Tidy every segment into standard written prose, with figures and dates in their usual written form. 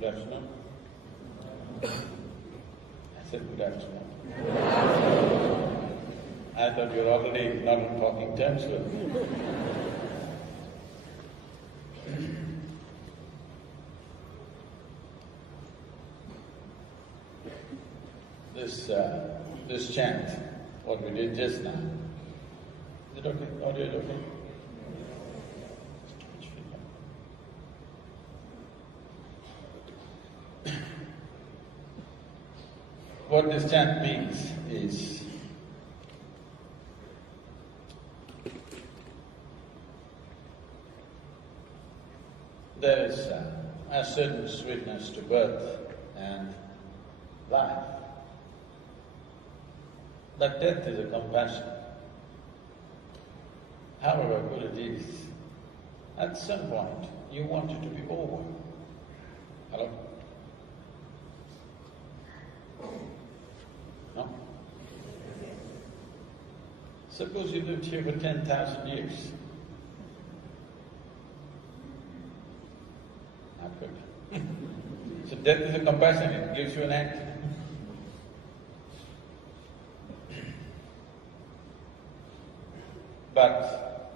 Good afternoon. I said good afternoon. I thought you're already not on talking terms with me. This chant, what we did just now, is it okay? Audio is okay? What this chant means is, there is a certain sweetness to birth and life, but death is a compassion. However good it is, at some point you want it to be over. Hello? No? Suppose you lived here for 10,000 years. Not good. So death is a compassion, it gives you an end. But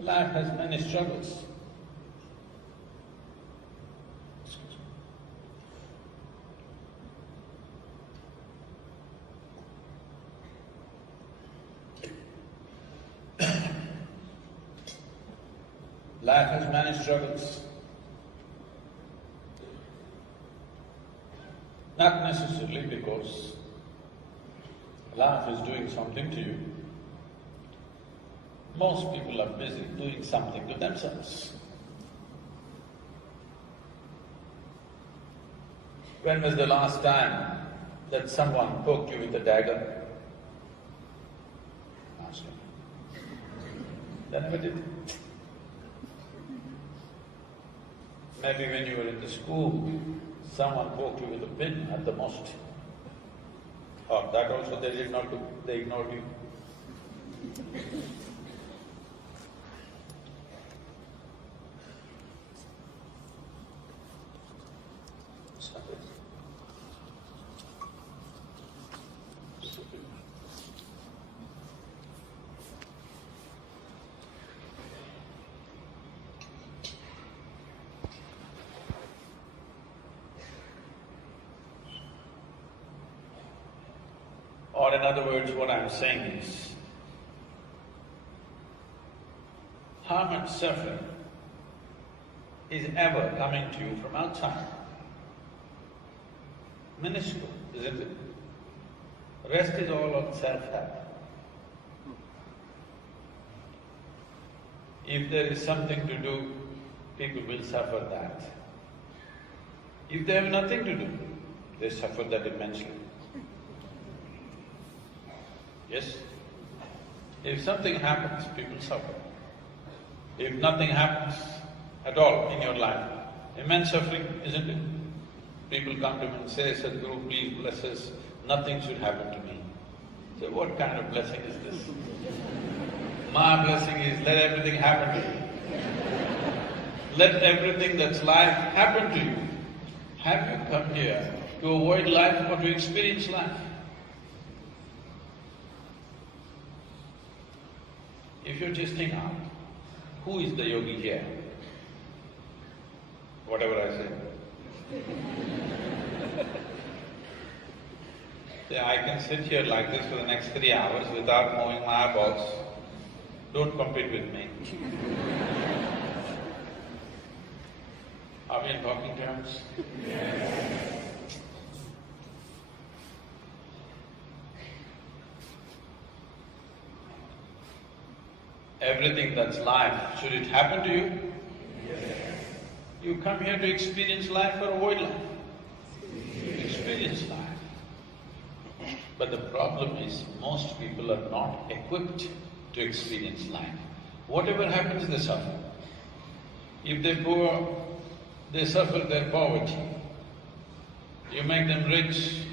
life has many struggles. Life has many struggles. Not necessarily because life is doing something to you. Most people are busy doing something to themselves. When was the last time that someone poked you with a dagger? Last time. They never did. Maybe when you were in the school, someone poked you with a pin at the most. Or that also they did not do, they ignored you. Or in other words, what I'm saying is, how much suffering is ever coming to you from outside? Minuscule, isn't it? Rest is all on self-help. If there is something to do, people will suffer that. If they have nothing to do, they suffer that immensely. Yes? If something happens, people suffer. If nothing happens at all in your life, immense suffering, isn't it? People come to me and say, Sadhguru, please bless us, nothing should happen to me. So what kind of blessing is this? My blessing is, let everything happen to you. Let everything that's life happen to you. Have you come here to avoid life or to experience life? If you're testing out, who is the yogi here? Whatever I say. See, I can sit here like this for the next 3 hours without moving my eyeballs. Don't compete with me. Are we in talking terms? Everything that's life, should it happen to you? Yes. You come here to experience life or avoid life? Experience life. But the problem is, most people are not equipped to experience life. Whatever happens, they suffer. If they're poor, they suffer their poverty. You make them rich,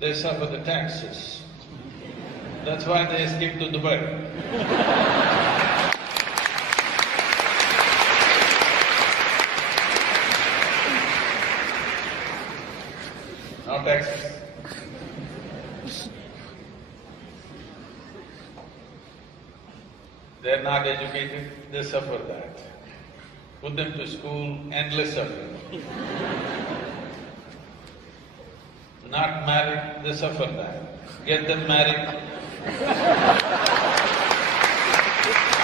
they suffer the taxes. That's why they escape to Dubai. no taxes. They're not educated, they suffer that. Put them to school, endless suffering. Not married, they suffer that. Get them married.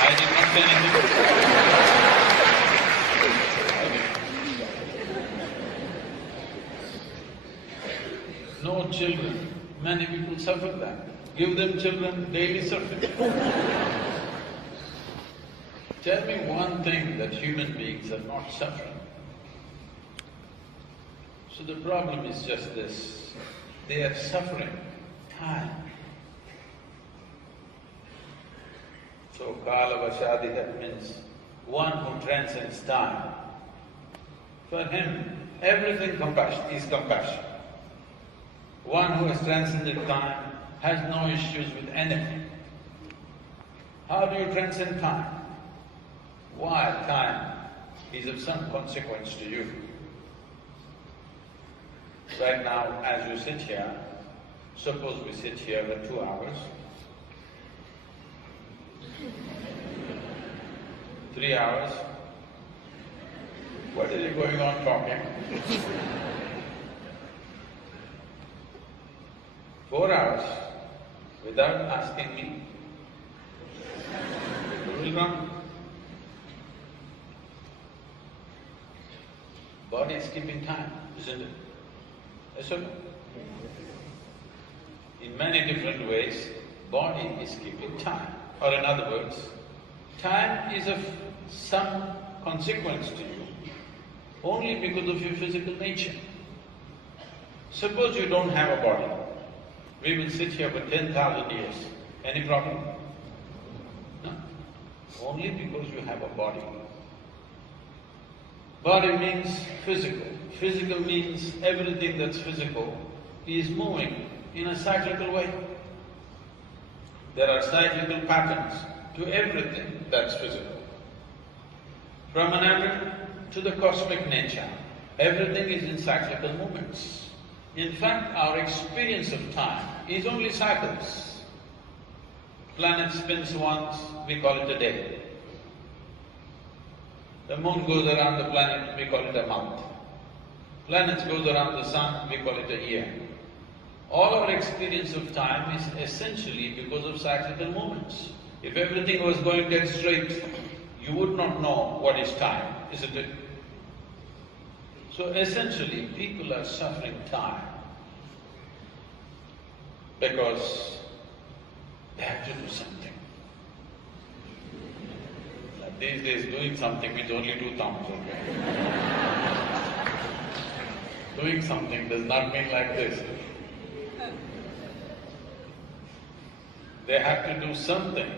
I did not say anything. No children, many people suffer that. Give them children, daily suffering. Tell me one thing that human beings are not suffering. So the problem is just this, they are suffering time. So kalavashadiha means one who transcends time. For him, everything is compassion. One who has transcended time has no issues with anything. How do you transcend time? While time is of some consequence to you. Right now, as you sit here, suppose we sit here for 2 hours, 3 hours, what are you going on talking? 4 hours, without asking me, you will run. Body is keeping time, isn't it? Yes or no? In many different ways, body is keeping time. Or in other words, time is of some consequence to you only because of your physical nature. Suppose you don't have a body, we will sit here for 10,000 years. Any problem? No. Only because you have a body. Body means physical. Physical means everything that's physical is moving in a cyclical way. There are cyclical patterns to everything that's physical. From an atom to the cosmic nature, everything is in cyclical movements. In fact, our experience of time is only cycles. Planet spins once, we call it a day. The moon goes around the planet, we call it a month. Planets goes around the sun, we call it a year. All our experience of time is essentially because of cyclical movements. If everything was going dead straight, you would not know what is time, isn't it? So essentially, people are suffering time because they have to do something. These days, doing something means only 2 thumbs, okay? Doing something does not mean like this. They have to do something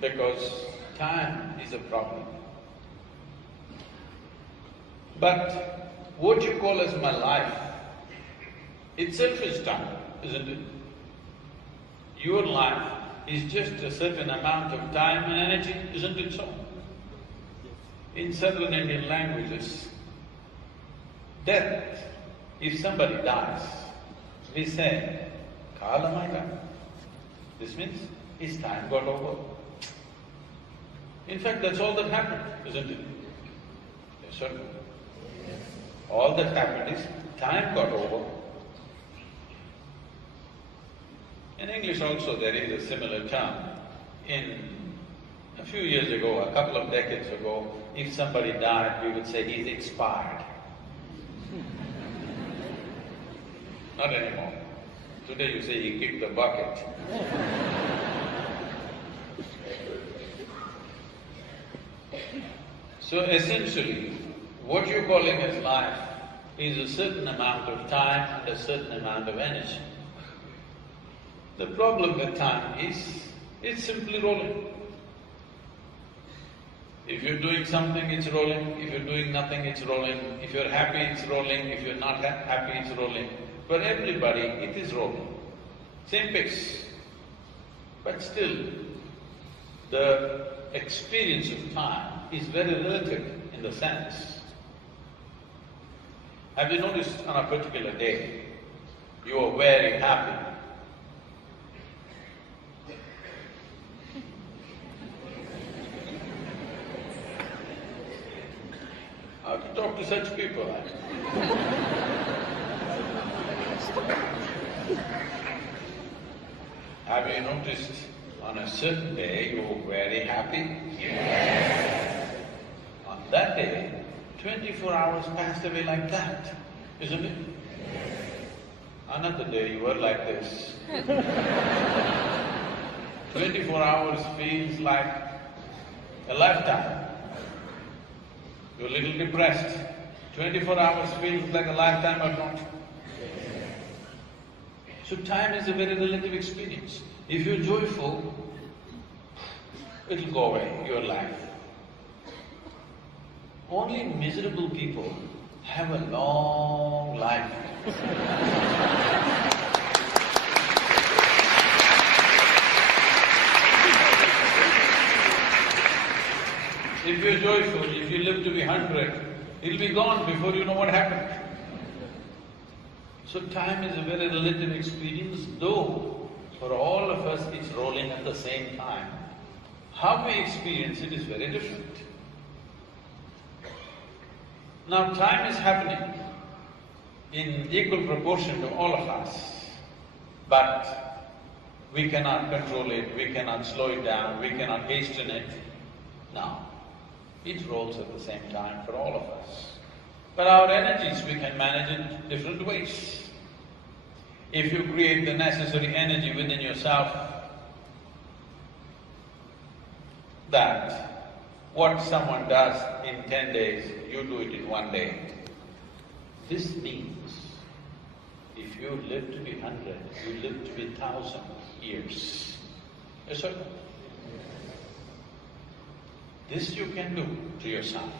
because time is a problem. But what you call as my life itself is time, isn't it? Your life is just a certain amount of time and energy, isn't it so? In southern Indian languages, death, if somebody dies, we say, Kalamaya. This means his time got over. In fact, that's all that happened, isn't it? Yes or no? All that happened is time got over. In English also there is a similar term. A few years ago, a couple of decades ago, if somebody died, we would say he's expired. Not anymore. Today you say he kicked the bucket. So essentially, what you're calling as life is a certain amount of time and a certain amount of energy. The problem with time is, it's simply rolling. If you're doing something, it's rolling. If you're doing nothing, it's rolling. If you're happy, it's rolling. If you're not happy, it's rolling. For everybody, it is rolling. Same pace. But still, the experience of time is very relative in the sense Have you noticed on a particular day, you are very happy? How to talk to such people? Have you noticed on a certain day you are very happy? Yes. On that day, 24 hours passed away like that, isn't it? Another day you were like this. 24 hours feels like a lifetime. You're a little depressed. 24 hours feels like a lifetime or not. So time is a very relative experience. If you're joyful, it'll go away, your life. Only miserable people have a long life. If you're joyful, if you live to be 100, it'll be gone before you know what happened. So time is a very relative experience, though for all of us it's rolling at the same time. How we experience it is very different. Now time is happening in equal proportion to all of us, but we cannot control it, we cannot slow it down, we cannot hasten it. No, it rolls at the same time for all of us. But our energies, we can manage it different ways. If you create the necessary energy within yourself, that what someone does in 10 days, you do it in 1 day. This means, if you live to be 100, you live to be 1,000 years. Yes, sir? This you can do to yourself,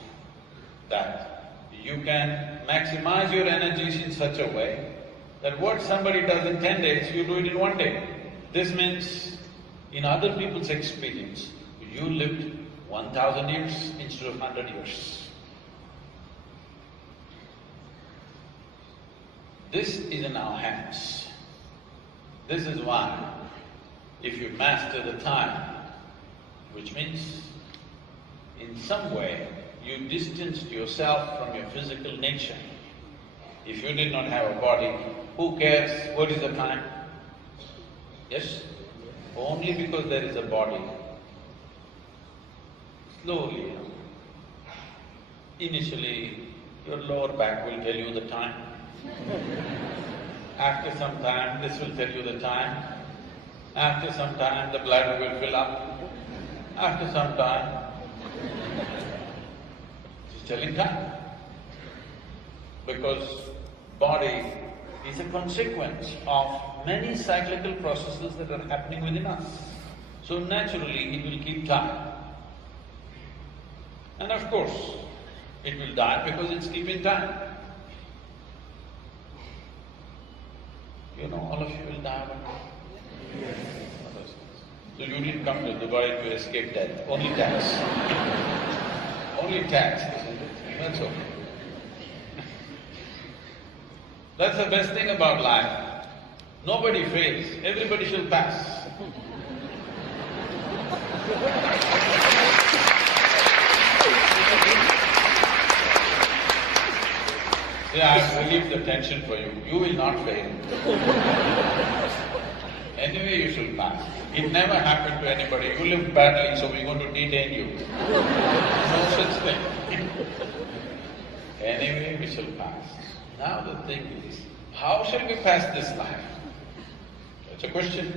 that you can maximize your energies in such a way that what somebody does in 10 days, you do it in 1 day. This means, in other people's experience, you lived 1,000 years instead of 100 years. This is in our hands. This is why, if you master the time, which means in some way you distanced yourself from your physical nature. If you did not have a body, who cares what is the time? Yes? Only because there is a body. Slowly, initially your lower back will tell you the time. After some time, this will tell you the time. After some time, the bladder will fill up. After some time, it's telling time. Because body is a consequence of many cyclical processes that are happening within us. So naturally, it will keep time. And of course, it will die because it's keeping time. You know, all of you will die one day. So you didn't come to Dubai to escape death, only tax. Only tax, isn't it? That's okay. That's the best thing about life. Nobody fails, everybody shall pass. Yeah, I've relieved the tension for you. You will not fail. Anyway, you shall pass. It never happened to anybody. You lived badly, so we're going to detain you. No such thing. Anyway, we shall pass. Now the thing is, how shall we pass this life? That's a question.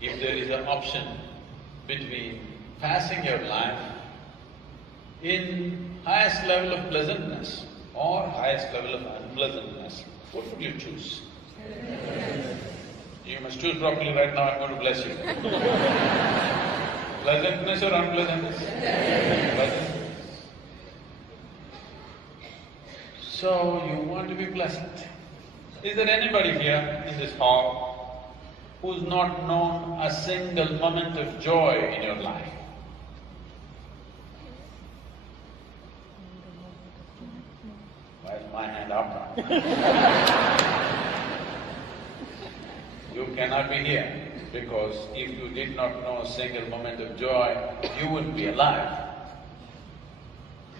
If there is an option between passing your life in highest level of pleasantness or highest level of unpleasantness, what would you choose? You must choose properly right now, I'm going to bless you. Pleasantness or unpleasantness? Pleasantness. So, you want to be pleasant. Is there anybody here in this hall who's not known a single moment of joy in your life? Why is my hand after. You cannot be here, because if you did not know a single moment of joy, you wouldn't be alive.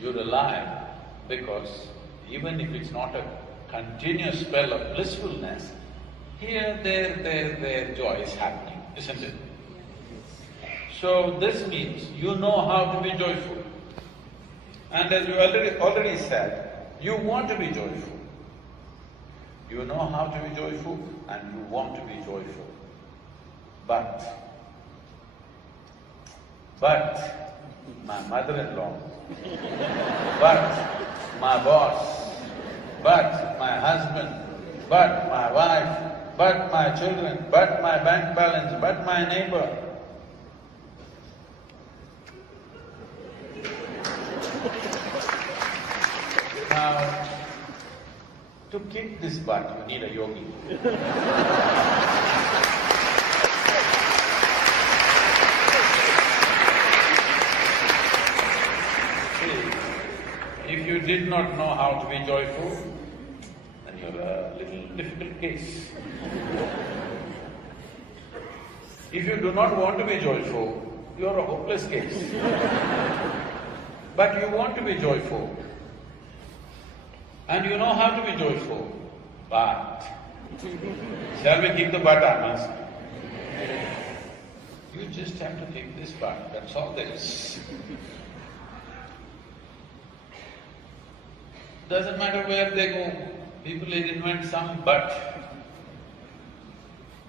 You're alive because even if it's not a continuous spell of blissfulness, here, there, joy is happening, isn't it? So this means you know how to be joyful. And as you already said, you want to be joyful. You know how to be joyful and you want to be joyful. But my mother-in-law, but my boss, but my husband, but my wife, but my children, but my bank balance, but my neighbor. Now, to kick this butt, you need a yogi. See, if you did not know how to be joyful, then you're a little difficult case. If you do not want to be joyful, you're a hopeless case. But you want to be joyful, and you know how to be joyful, but… Shall we kick the butt, Anas? You just have to kick this butt, that's all there is. Doesn't matter where they go, people will invent some but,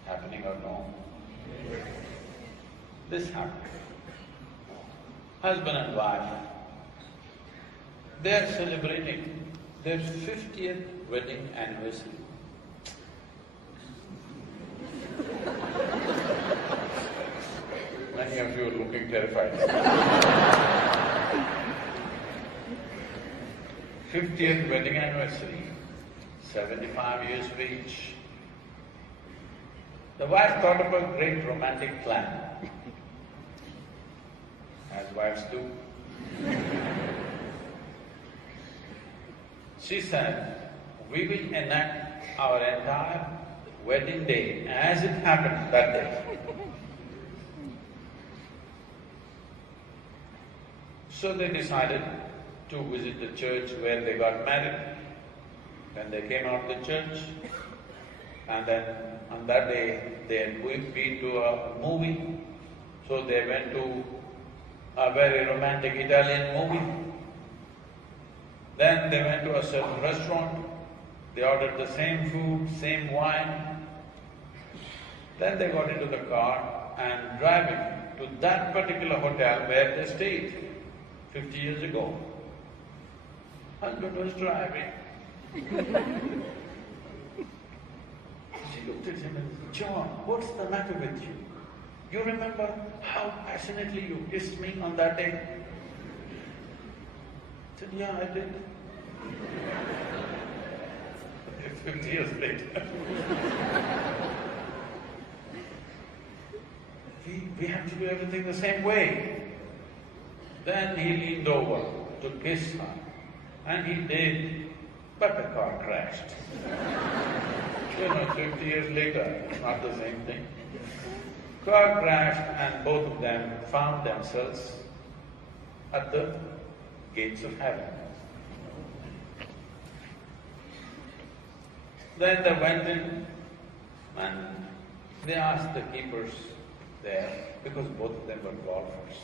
happening or no. This happened. Husband and wife, they're celebrating their 50th wedding anniversary. Many of you are looking terrified. 50th wedding anniversary, 75 years of age. The wife thought of a great romantic plan, as wives do. She said, we will enact our entire wedding day as it happened that day. So they decided to visit the church where they got married. Then they came out of the church, and then on that day they had been to a movie. So they went to a very romantic Italian movie. Then they went to a certain restaurant, they ordered the same food, same wine. Then they got into the car and driving to that particular hotel where they stayed 50 years ago. Husband was driving. She looked at him and said, John, what's the matter with you? You remember how passionately you kissed me on that day? I said, yeah, I did. It's 50 years later. We have to do everything the same way. Then he leaned over to kiss her, and he did, but the car crashed. 50 years later, not the same thing. Car crashed and both of them found themselves at the gates of heaven. Then they went in and they asked the keepers there, because both of them were golfers.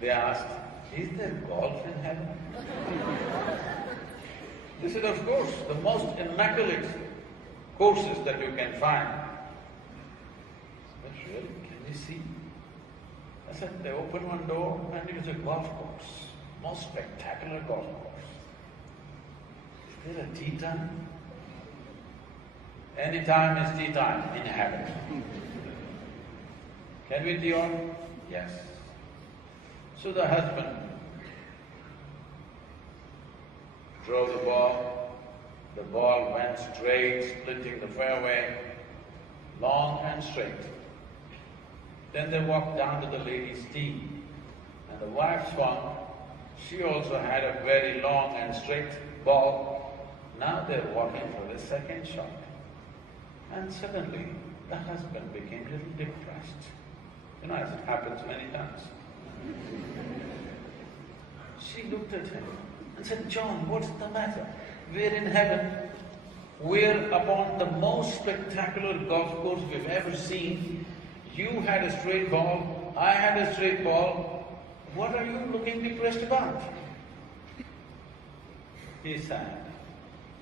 They asked, is there golf in heaven? They said, of course, the most immaculate courses that you can find. But really, can you see? I said, they opened one door and it was a golf course, most spectacular golf course. Is there a tea time? Any time is tea time in heaven. Can we tea on? Yes. So the husband drove the ball went straight, splitting the fairway, long and straight. Then they walked down to the ladies' tee, and the wife swung, She also had a very long and straight ball. Now they're walking for the second shot. And suddenly, the husband became a little depressed. You know, as it happens many times. She looked at him and said, "John, what's the matter? We're in heaven. We're upon the most spectacular golf course we've ever seen. You had a straight ball, I had a straight ball. What are you looking depressed about?" He said,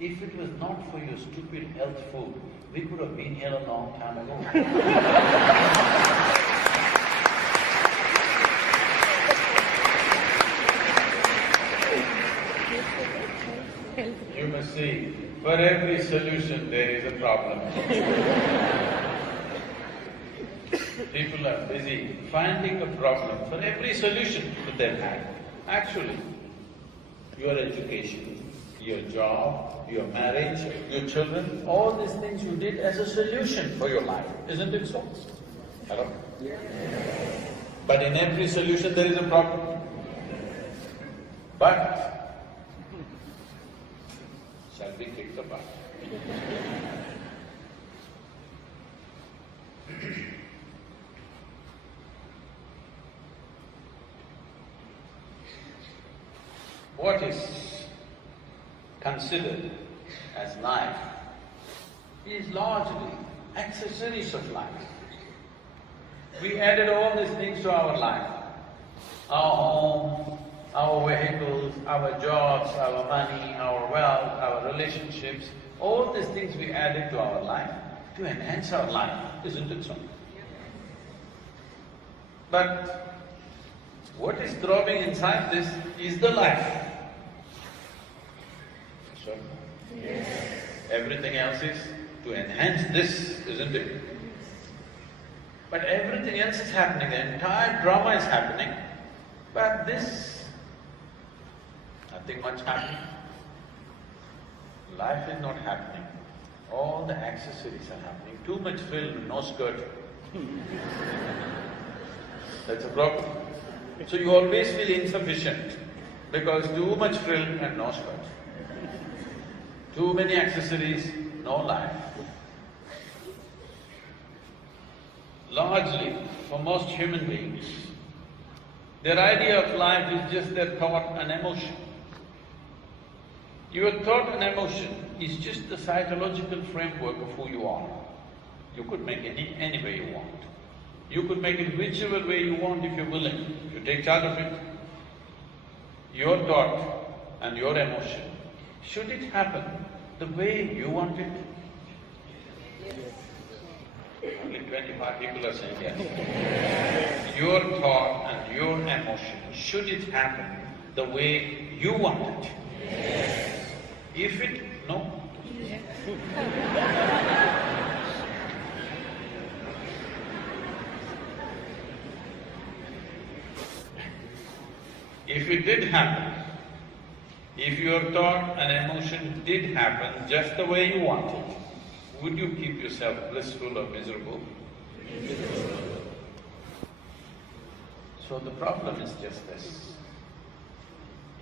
"If it was not for your stupid health food, we could have been here a long time ago." You must see, for every solution there is a problem. People are busy finding a problem for every solution that they've had. Actually, your education, your job, your marriage, your children, all these things you did as a solution for your life, isn't it so? Hello? But in every solution there is a problem. But shall we kick the butt? What is considered as life is largely accessories of life. We added all these things to our life. Our home, our vehicles, our jobs, our money, our wealth, our relationships, all these things we added to our life to enhance our life, isn't it so? But what is throbbing inside this is the life. So, yes. Everything else is to enhance this, isn't it? But everything else is happening, the entire drama is happening, but this, nothing much happening. Life is not happening. All the accessories are happening. Too much frill, no skirt. That's a problem. So you always feel insufficient because too much frill and no skirt. Too many accessories, no life. Largely, for most human beings, their idea of life is just their thought and emotion. Your thought and emotion is just the psychological framework of who you are. You could make it any way you want. You could make it whichever way you want if you're willing. If you take charge of it, your thought and your emotion, should it happen the way you want it? Only 25 people are saying yes. Your thought and your emotion, should it happen the way you want it? Yes. If it… no? Yes. If it did happen, if your thought and emotion did happen just the way you want it, would you keep yourself blissful or miserable? So the problem is just this.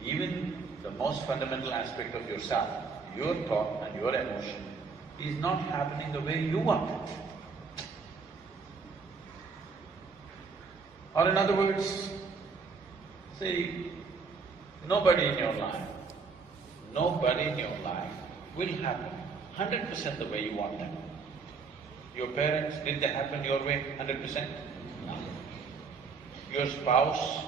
Even the most fundamental aspect of yourself, your thought and your emotion, is not happening the way you want it. Or in other words, see, nobody in your life will happen 100% the way you want them. Your parents, did they happen your way 100%? No. Your spouse?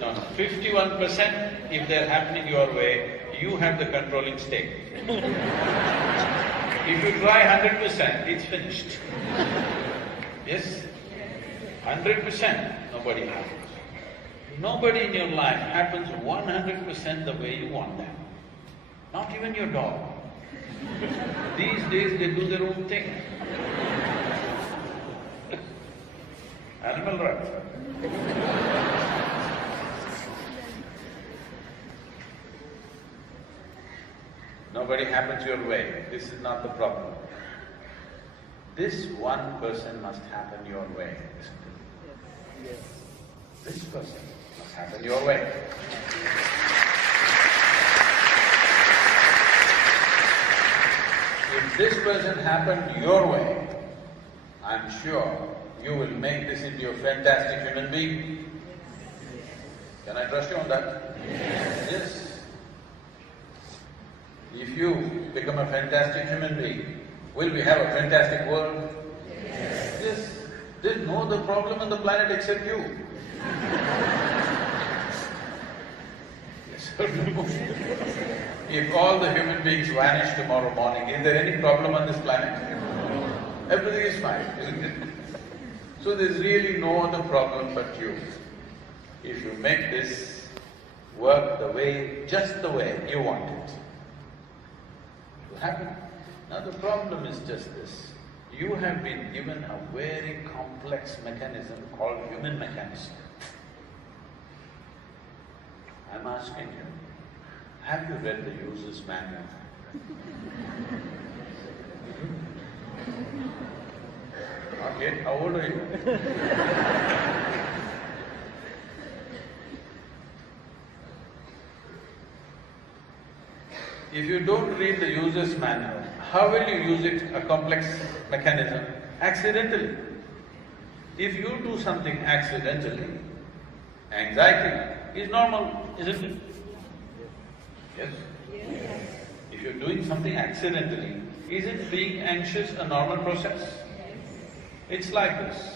No, 51% if they're happening your way, you have the controlling stake. If you try 100%, it's finished. Yes? 100%, nobody happens. Nobody in your life happens 100% the way you want them. Not even your dog. These days they do their own thing. Animal rights. Nobody happens your way. This is not the problem. this one person must happen your way, isn't it? Yes. This person must happen your way. If this person happened your way, I'm sure you will make this into a fantastic human being. Can I trust you on that? Yes. If you become a fantastic human being, will we have a fantastic world? Yes. There's no other problem on the planet except you. Yes or no? If all the human beings vanish tomorrow morning, is there any problem on this planet? Everything is fine, isn't it? So there's really no other problem but you. If you make this work the way, just the way you want it, it will happen. Now the problem is just this. You have been given a very complex mechanism called human mechanism. I'm asking you, have you read the user's manual? Not yet, how old are you? If you don't read the user's manual, how will you use it, a complex mechanism? Accidentally. If you do something accidentally, anxiety is normal, isn't it? Yes? Yes. If you're doing something accidentally, isn't being anxious a normal process? It's like this.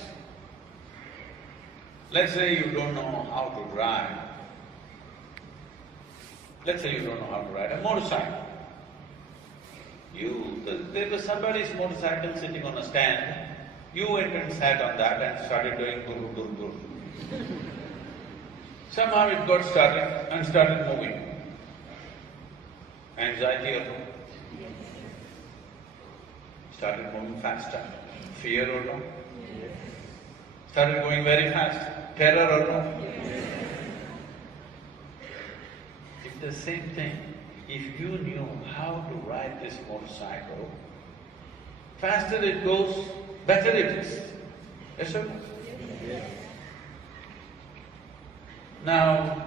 Let's say you don't know how to drive. Let's say you don't know how to ride a motorcycle. There was somebody's motorcycle sitting on a stand, you went and sat on that and started doing guru, guru, guru. Somehow it got started and started moving. Anxiety or no? Started moving faster. Fear or no? Started going very fast. Terror or no? It's the same thing. If you knew how to ride this motorcycle, faster it goes, better it is. Yes sir? Now,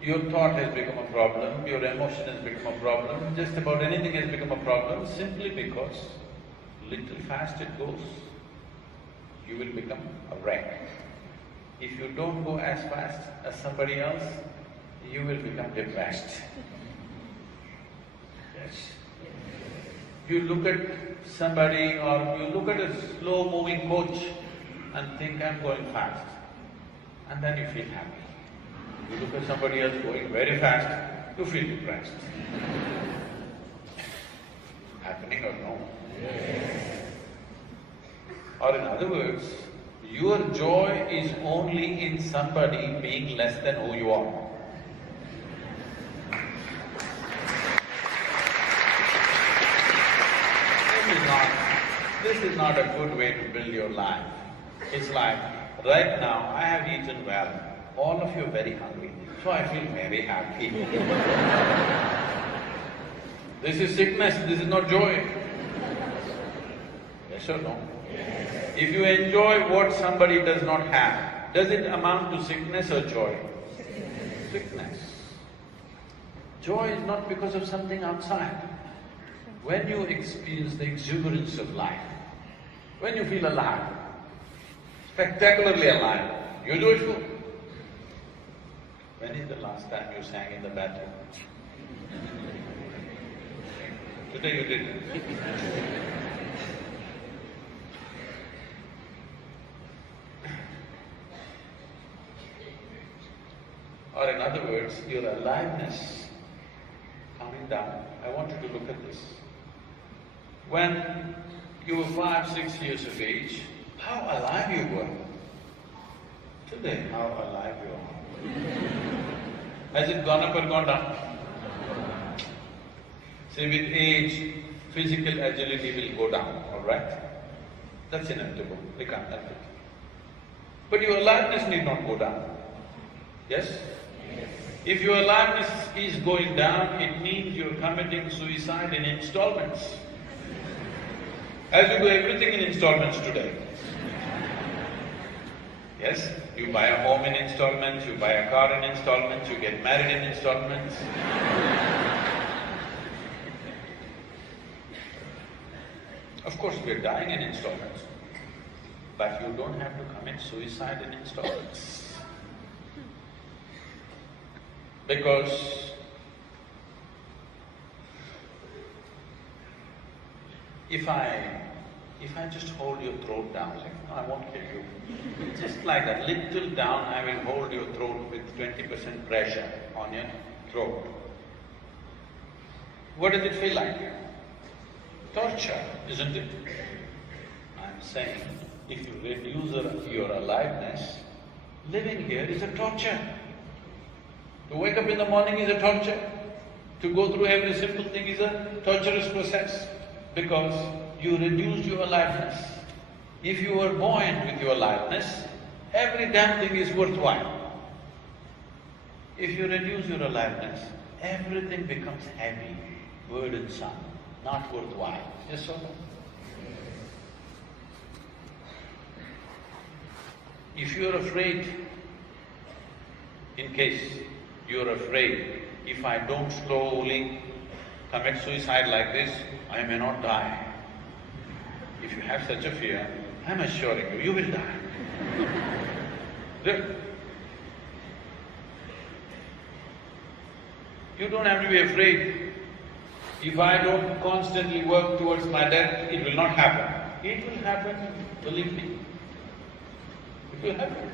your thought has become a problem, your emotion has become a problem, just about anything has become a problem simply because little fast it goes, you will become a wreck. If you don't go as fast as somebody else, you will become depressed. Yes. You look at somebody or you look at a slow-moving coach and think, I'm going fast, and then you feel happy. You look at somebody else going very fast, you feel depressed. Happening or no? Or in other words, your joy is only in somebody being less than who you are. This is not a good way to build your life. It's like, right now I have eaten well, all of you are very hungry, so I feel very happy. This is sickness, this is not joy. Yes or no? If you enjoy what somebody does not have, does it amount to sickness or joy? Sickness. Joy is not because of something outside. When you experience the exuberance of life, when you feel alive, spectacularly alive, you're joyful. When is the last time you sang in the bathroom? Today you did. Or in other words, your aliveness coming down. I want you to look at this. When you were 5, 6 years of age, how alive you were. Today, how alive you are. Has it gone up or gone down? See, with age, physical agility will go down, all right? That's inevitable, we can't help it. But your aliveness need not go down. Yes? If your aliveness is going down, it means you're committing suicide in installments. As you do everything in installments today. Yes, you buy a home in installments, you buy a car in installments, you get married in installments. Of course, we're dying in installments, but you don't have to commit suicide in installments. Because if I just hold your throat down like, no, I won't kill you. Just like that, little down, I will hold your throat with 20% pressure on your throat. What does it feel like? Torture, isn't it? I'm saying, if you reduce your aliveness, living here is a torture. To wake up in the morning is a torture. To go through every simple thing is a torturous process, because you reduced your aliveness. If you were buoyant with your aliveness, every damn thing is worthwhile. If you reduce your aliveness, everything becomes heavy, burdensome, not worthwhile. Yes or no? If you're afraid, in case you're afraid, if I don't slowly commit suicide like this, I may not die. If you have such a fear, I'm assuring you, you will die. Really. You don't have to be afraid. If I don't constantly work towards my death, it will not happen. It will happen, believe me. It will happen.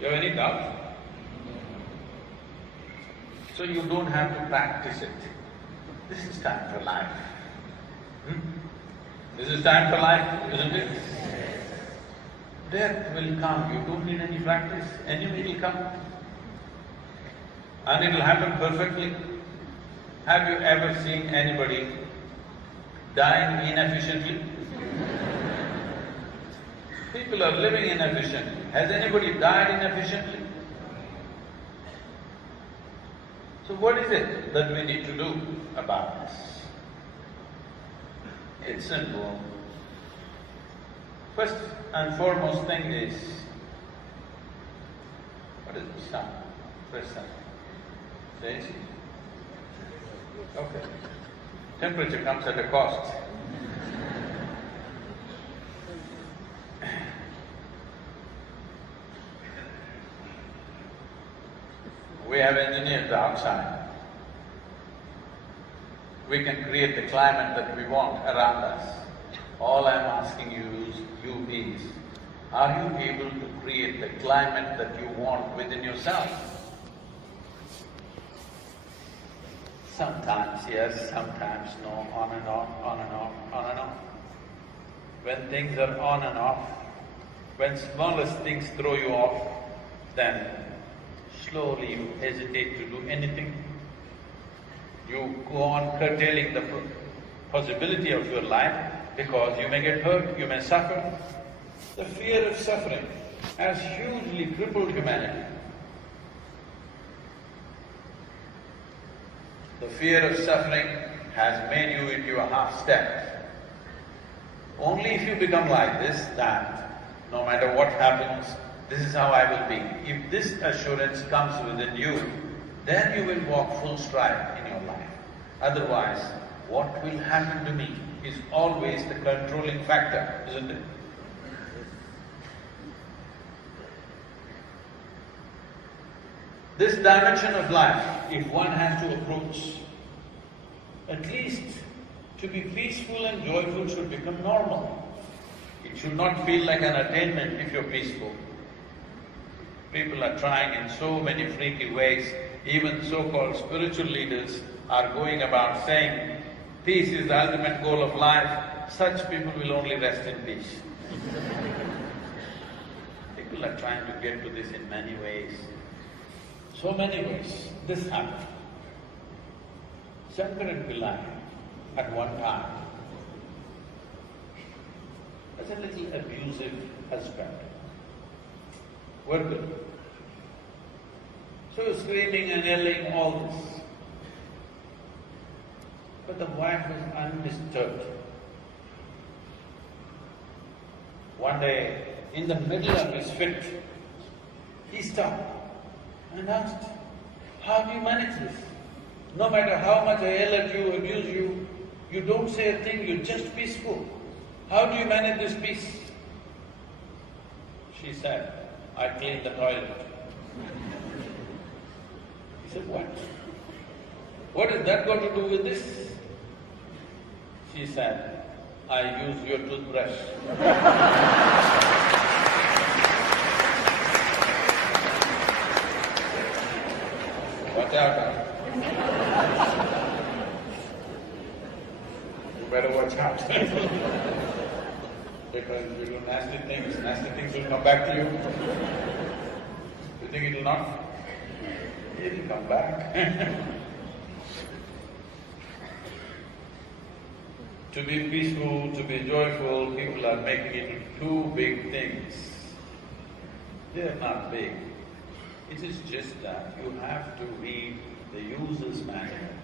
You have any doubt? So you don't have to practice it. This is time for life. This is time for life, isn't it? Death will come, you don't need any practice, anyway it will come. And it will happen perfectly. Have you ever seen anybody dying inefficiently? People are living inefficiently. Has anybody died inefficiently? So what is it that we need to do about this? It's simple. First and foremost thing is, what is the sun? First sun. Says? Okay. Temperature comes at a cost. We have engineered the outside. We can create the climate that we want around us. All I'm asking you is, are you able to create the climate that you want within yourself? Sometimes yes, sometimes no, on and off, on and off, on and off. When things are on and off, when smallest things throw you off, then slowly you hesitate to do anything. You go on curtailing the possibility of your life because you may get hurt, you may suffer. The fear of suffering has hugely crippled humanity. The fear of suffering has made you into a half-step. Only if you become like this, that no matter what happens, this is how I will be. If this assurance comes within you, then you will walk full stride in your life. Otherwise, what will happen to me is always the controlling factor, isn't it? This dimension of life, if one has to approach, at least to be peaceful and joyful should become normal. It should not feel like an attainment if you're peaceful. People are trying in so many freaky ways, even so-called spiritual leaders are going about saying, peace is the ultimate goal of life. Such people will only rest in peace. People are trying to get to this in many ways. So many ways. This happened. Shankar and Pillai, at one time, was a little abusive husband, verbal. So he was screaming and yelling, all this. But the wife was undisturbed. One day, in the middle of his fit, he stopped and asked, "How do you manage this? No matter how much I yell at you, abuse you, you don't say a thing, you're just peaceful. How do you manage this peace?" She said, "I clean the toilet." He said, "What? What has that got to do with this?" She said, "I use your toothbrush." Watch out. You better watch out. Because if you do nasty things will come back to you. You think it will not? It will come back. To be peaceful, to be joyful, people are making it two big things. They are not big. It is just that you have to read the user's manual.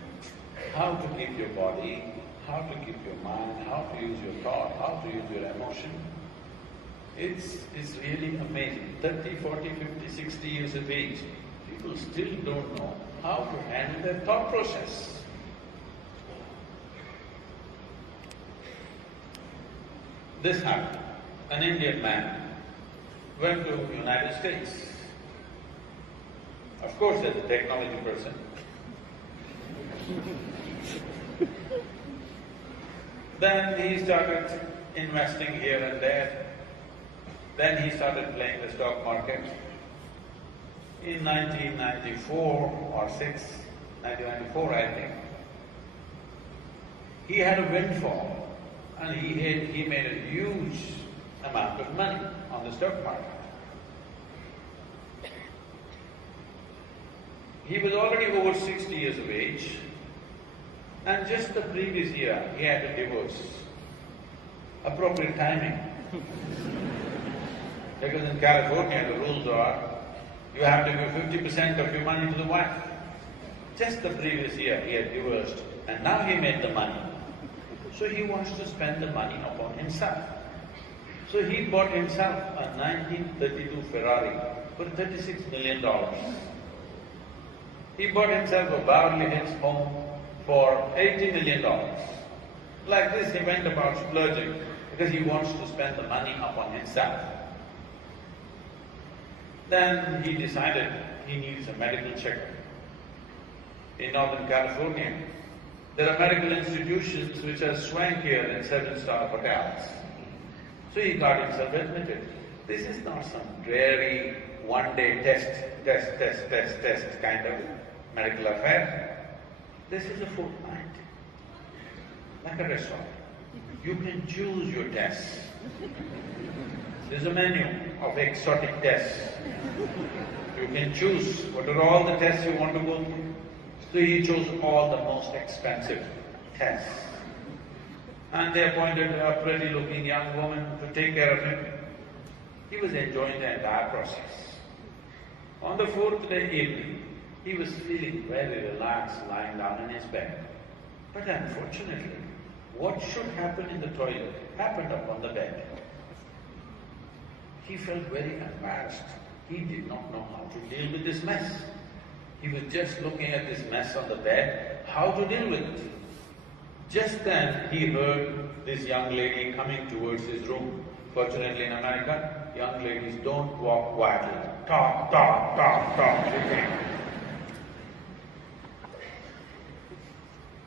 How to keep your body, how to keep your mind, how to use your thought, how to use your emotion. It's really amazing. 30, 40, 50, 60 years of age, people still don't know how to handle their thought process. This happened. An Indian man went to the United States. Of course, as a technology person, then he started investing here and there. Then he started playing the stock market. In 1994 or 1994 I think, he had a windfall and he made a huge amount of money on the stock market. He was already over 60 years of age, and just the previous year he had a divorce. Appropriate timing. Because in California the rules are, you have to give 50% of your money to the wife. Just the previous year he had divorced, and now he made the money. So he wants to spend the money upon himself. So he bought himself a 1932 Ferrari for $36 million. He bought himself a Beverly Hills home for $80 million. Like this he went about splurging because he wants to spend the money upon himself. Then he decided he needs a medical checkup. In Northern California, there are medical institutions which are swankier than seven-star hotels. So he got himself admitted. This is not some dreary one-day test kind of medical affair. This is a fortnight, like a restaurant. You can choose your tests. There's a menu of exotic tests. You can choose what are all the tests you want to go through. So he chose all the most expensive tests. And they appointed a pretty-looking young woman to take care of him. He was enjoying the entire process. On the fourth day evening, he was feeling very relaxed lying down in his bed. But unfortunately, what should happen in the toilet happened upon the bed. He felt very embarrassed. He did not know how to deal with this mess. He was just looking at this mess on the bed, how to deal with it. Just then, he heard this young lady coming towards his room. Fortunately in America, young ladies don't walk quietly. Talk, talk, talk, talk, she came.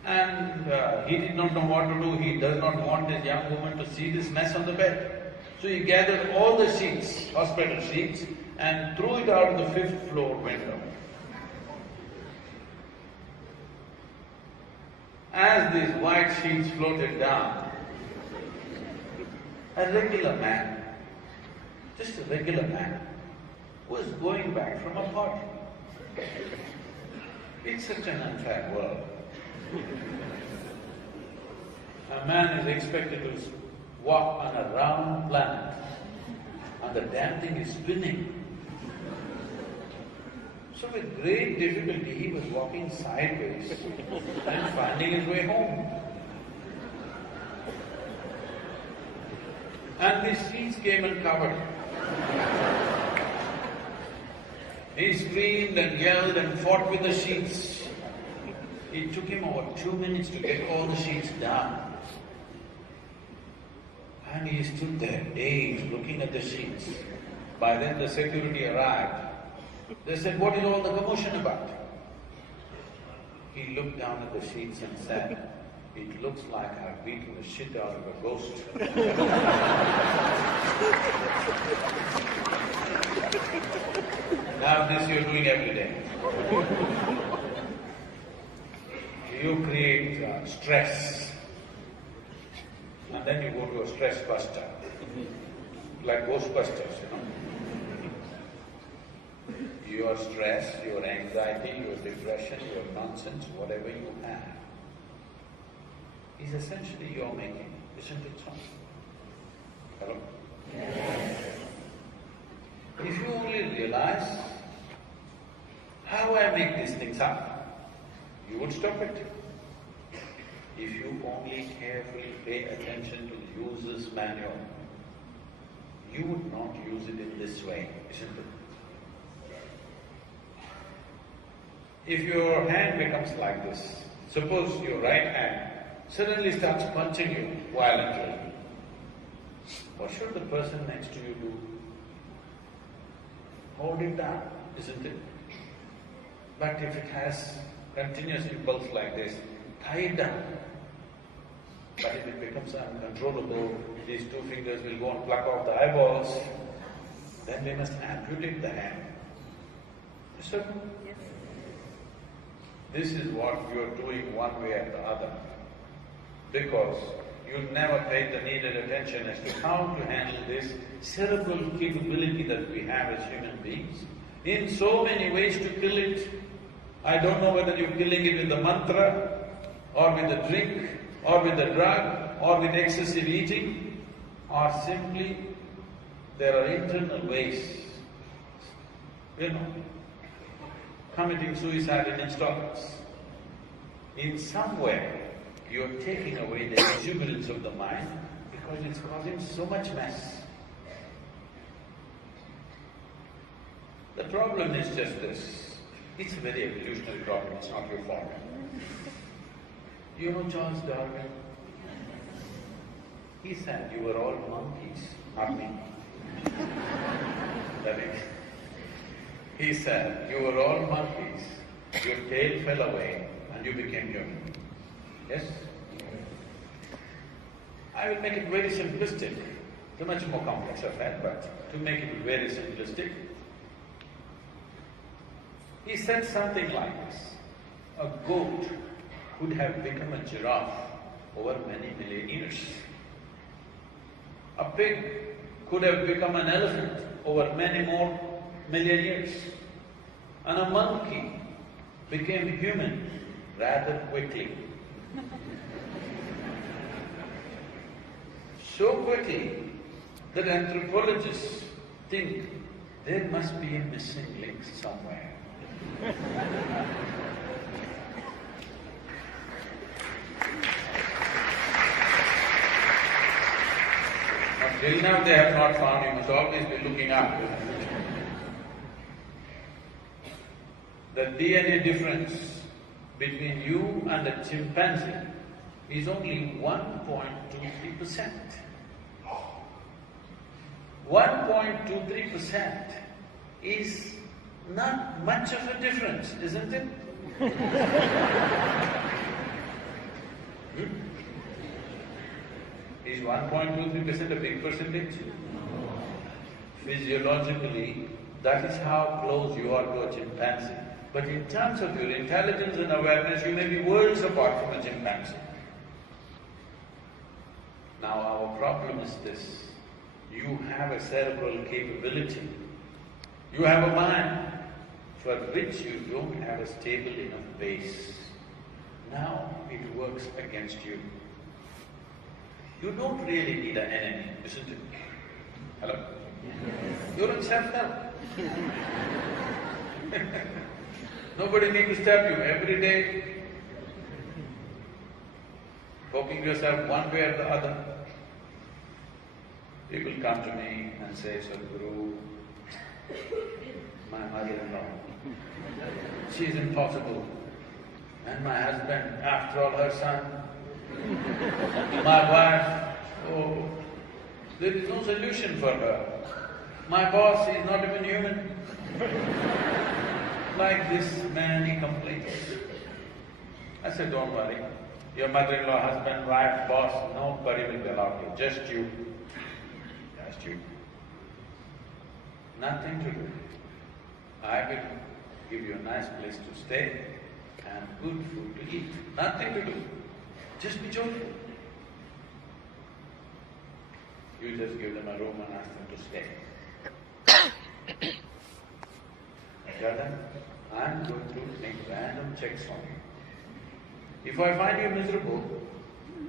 And he did not know what to do. He does not want this young woman to see this mess on the bed. So he gathered all the sheets, hospital sheets, and threw it out of the fifth floor window. As these white sheets floated down, a regular man, just a regular man, was going back from a party. It's such an unfair world. A man is expected to walk on a round planet, and the damn thing is spinning. So with great difficulty, he was walking sideways and finding his way home. and the sheets came and covered. He screamed and yelled and fought with the sheets. It took him over 2 minutes to get all the sheets down. And he stood there, dazed, looking at the sheets. By then the security arrived. They said, "What is all the commotion about?" He looked down at the sheets and said, "It looks like I've beaten the shit out of a ghost." Now this you're doing every day. You create stress, and then you go to a stress buster, like Ghostbusters, Your stress, your anxiety, your depression, your nonsense, whatever you have, is essentially your making, isn't it so? Hello? Yes. If you only realize how I make these things up, you would stop it. If you only carefully pay attention to the user's manual, you would not use it in this way, isn't it? If your hand becomes like this, suppose your right hand suddenly starts punching you violently, what should the person next to you do? Hold it down, isn't it? But if it has continuous impulse like this, tie it down. But if it becomes uncontrollable, these two fingers will go and pluck off the eyeballs, then we must amputate the hand. So, yes. This is what you're doing one way or the other, because you never paid the needed attention as to how to handle this cerebral capability that we have as human beings. In so many ways to kill it. I don't know whether you're killing it with the mantra, or with the drink, or with the drug, or with excessive eating, or simply there are internal ways, committing suicide in installments. In some way, you're taking away the exuberance of the mind because it's causing so much mess. The problem is just this, it's a very evolutionary problem, it's not your fault. You know Charles Darwin? He said, "You were all monkeys, not me." That is, he said, "You were all monkeys, your tail fell away and you became human." Yes? I will make it very simplistic. It's a much more complex affair, but to make it very simplistic, he said something like this: a goat could have become a giraffe over many million years. A pig could have become an elephant over many more million years. And a monkey became human rather quickly. So quickly that anthropologists think there must be a missing link somewhere. Till now they have not found, you must always be looking up. The DNA difference between you and a chimpanzee is only 1.23%. 1.23% is not much of a difference, isn't it? Is 1.23% a big percentage? Physiologically, that is how close you are to a chimpanzee. But in terms of your intelligence and awareness, you may be worlds apart from a chimpanzee. Now our problem is this: you have a cerebral capability, you have a mind for which you don't have a stable enough base. Now it works against you. You don't really need an enemy, isn't it? Hello? You're in self-help. Nobody needs to stab you every day, poking yourself one way or the other. People come to me and say, Sadhguru, my mother-in-law, she's impossible. And my husband, after all, her son. My wife, oh, there is no solution for her. My boss is not even human. Like this, many complaints. I said, don't worry. Your mother-in-law, husband, wife, boss, nobody will be allowed here, just you. Just you. Nothing to do. I will give you a nice place to stay and good food to eat. Nothing to do. Just be joyful. You just give them a room and ask them to stay. Tell them, I'm going to make random checks on you. If I find you miserable,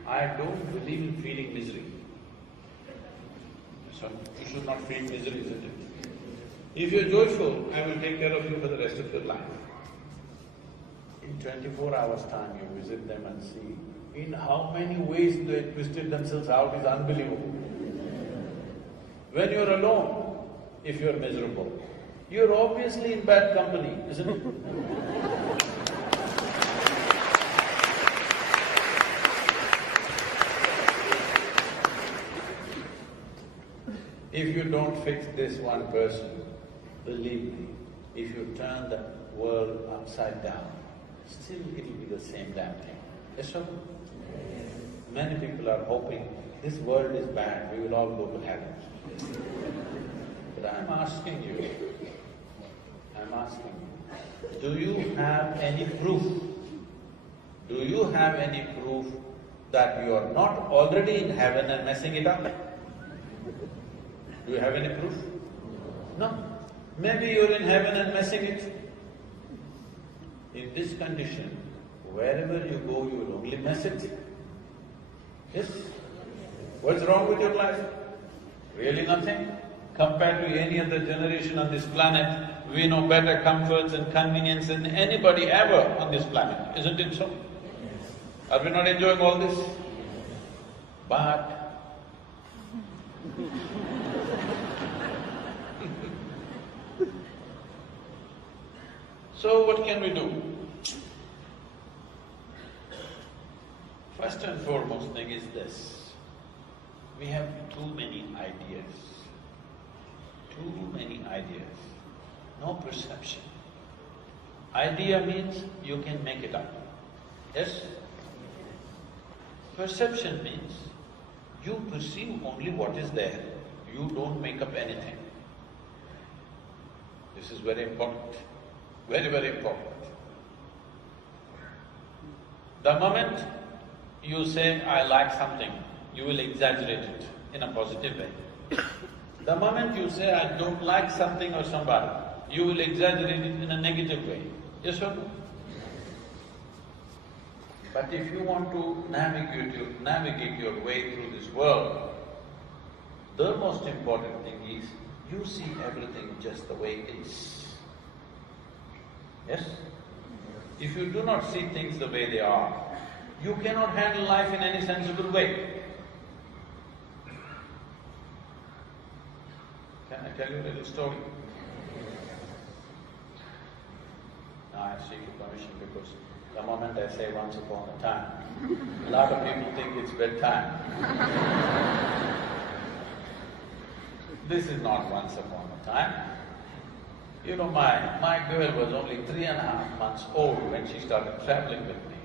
I don't believe in feeling misery. So you should not feel misery, isn't it? If you're joyful, I will take care of you for the rest of your life. In 24 hours' time, you visit them and see in how many ways they twisted themselves out is unbelievable. When you're alone, if you're miserable, you're obviously in bad company, isn't it? If you don't fix this one person, believe me, if you turn the world upside down, still it'll be the same damn thing. Yes, sir? Many people are hoping, this world is bad, we will all go to heaven. But I'm asking you, do you have any proof? Do you have any proof that you are not already in heaven and messing it up? Do you have any proof? No. Maybe you're in heaven and messing it. In this condition, wherever you go, you will only mess it. Yes? What's wrong with your life? Really nothing. Compared to any other generation on this planet, we know better comforts and convenience than anybody ever on this planet, isn't it so? Are we not enjoying all this? But so what can we do? First and foremost thing is this, we have too many ideas, no perception. Idea means you can make it up, yes? Perception means you perceive only what is there, you don't make up anything. This is very important, very, very important. The moment you say, I like something, you will exaggerate it in a positive way. The moment you say, I don't like something or somebody, you will exaggerate it in a negative way. Yes or no? But if you want to navigate your way through this world, the most important thing is, you see everything just the way it is. Yes? If you do not see things the way they are, you cannot handle life in any sensible way. Can I tell you a little story? Now I seek your permission because the moment I say once upon a time, a lot of people think it's bedtime. This is not once upon a time. You know, my girl was only 3.5 months old when she started traveling with me.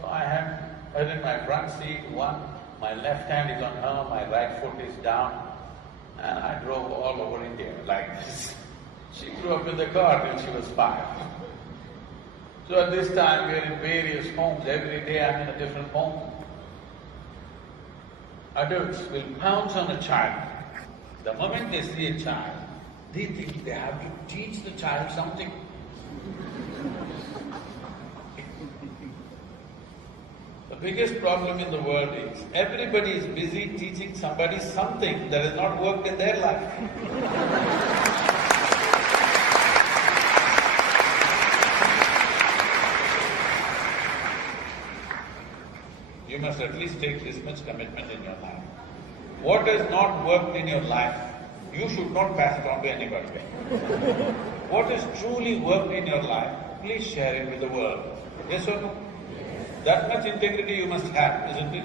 So I had her in my front seat, my left hand is on her, my right foot is down, and I drove all over India like this. She grew up in the car till she was 5. So at this time we are in various homes, every day I'm in a different home. Adults will pounce on a child. The moment they see a child, they think they have to teach the child something. The biggest problem in the world is, everybody is busy teaching somebody something that has not worked in their life. You must at least take this much commitment in your life. What has not worked in your life, you should not pass it on to anybody. What has truly worked in your life, please share it with the world. Yes or no? That much integrity you must have, isn't it?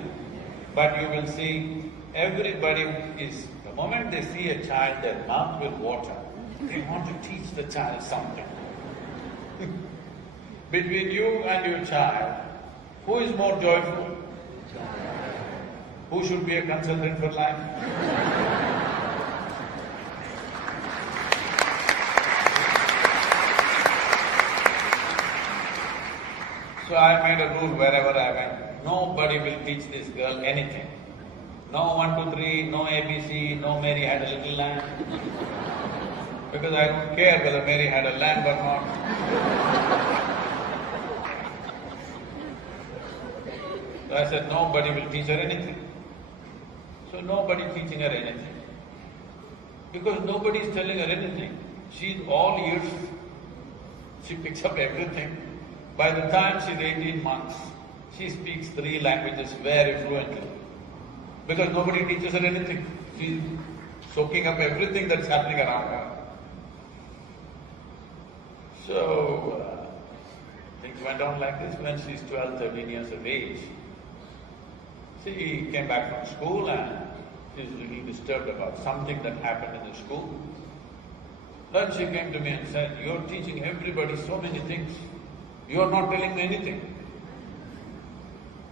But you will see, everybody is… The moment they see a child, their mouth will water. They want to teach the child something. Between you and your child, who is more joyful? Who should be a consultant for life? So I made a rule wherever I went, nobody will teach this girl anything. No 1, 2, 3, no ABC, no Mary had a little lamb. Because I don't care whether Mary had a lamb or not. So I said, nobody will teach her anything. So nobody teaching her anything. Because nobody is telling her anything. She's all ears. She picks up everything. By the time she's 18 months, she speaks 3 languages very fluently. Because nobody teaches her anything. She's soaking up everything that's happening around her. So, things went on like this. When she's 12, 13 years of age, she came back from school and she's a little disturbed about something that happened in the school. Then she came to me and said, "You're teaching everybody so many things. You're not telling me anything."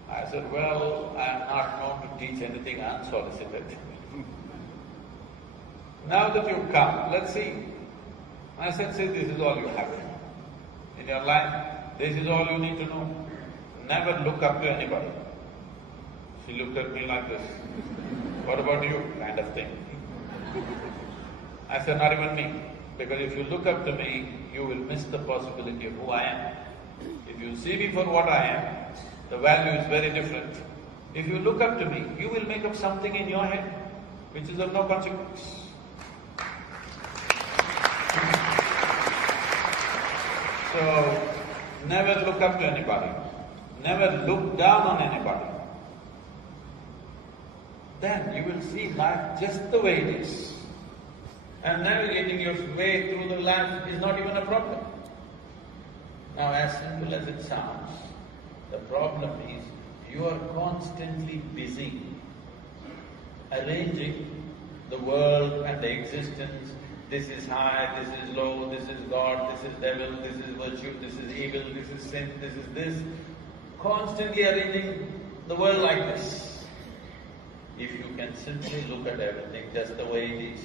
I said, "Well, I'm not known to teach anything unsolicited." Now that you've come, let's see. I said, "See, this is all you have to know. In your life, this is all you need to know. Never look up to anybody." She looked at me like this. "What about you?" kind of thing. I said, "Not even me. Because if you look up to me, you will miss the possibility of who I am. If you see me for what I am, the value is very different. If you look up to me, you will make up something in your head which is of no consequence." So, never look up to anybody, never look down on anybody. Then you will see life just the way it is. And navigating your way through the life is not even a problem. Now, as simple as it sounds, the problem is you are constantly busy arranging the world and the existence. This is high, this is low, this is God, this is devil, this is virtue, this is evil, this is sin, this is this. Constantly arranging the world like this. If you can simply look at everything just the way it is,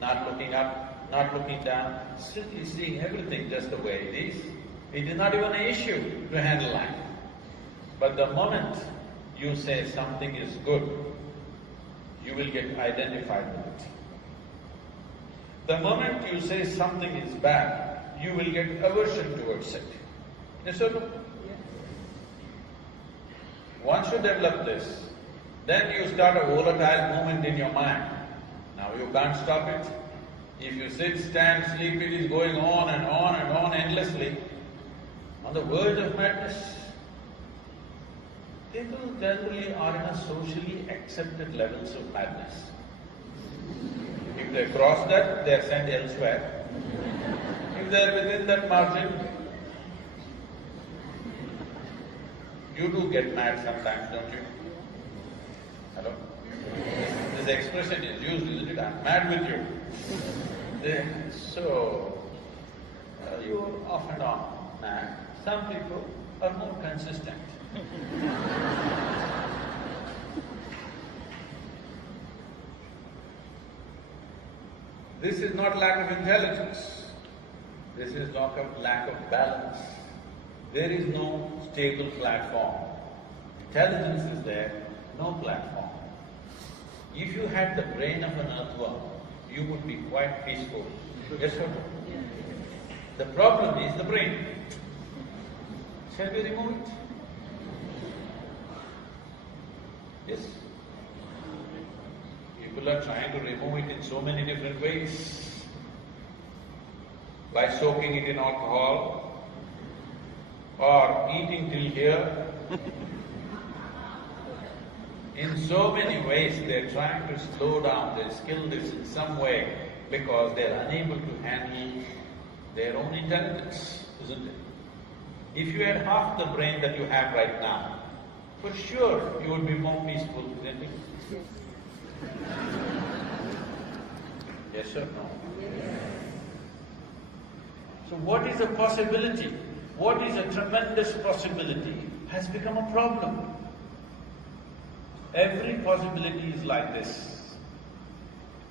not looking up, not looking down, simply seeing everything just the way it is, it is not even an issue to handle life. But the moment you say something is good, you will get identified with it. The moment you say something is bad, you will get aversion towards it. Yes or no? Yes. Once you develop this, then you start a volatile movement in your mind. Now you can't stop it. If you sit, stand, sleep, it is going on and on and on endlessly, on the verge of madness. People generally are in a socially accepted levels of madness. If they cross that, they are sent elsewhere. If they are within that margin, you do get mad sometimes, don't you? Hello? This expression is used, isn't it? "I'm mad with you." So, you're off and on mad. Some people are more consistent. This is not lack of intelligence. This is not a lack of balance. There is no stable platform. Intelligence is there, no platform. If you had the brain of an earthworm, you would be quite peaceful. Yes or no? The problem is the brain. Shall we remove it? Yes. People are trying to remove it in so many different ways. By soaking it in alcohol, or eating till here, In so many ways, they're trying to slow down their skillness in some way because they're unable to handle their own intelligence, isn't it? If you had half the brain that you have right now, for sure you would be more peaceful, isn't it? Yes or no? So what is a possibility? What is a tremendous possibility has become a problem. Every possibility is like this.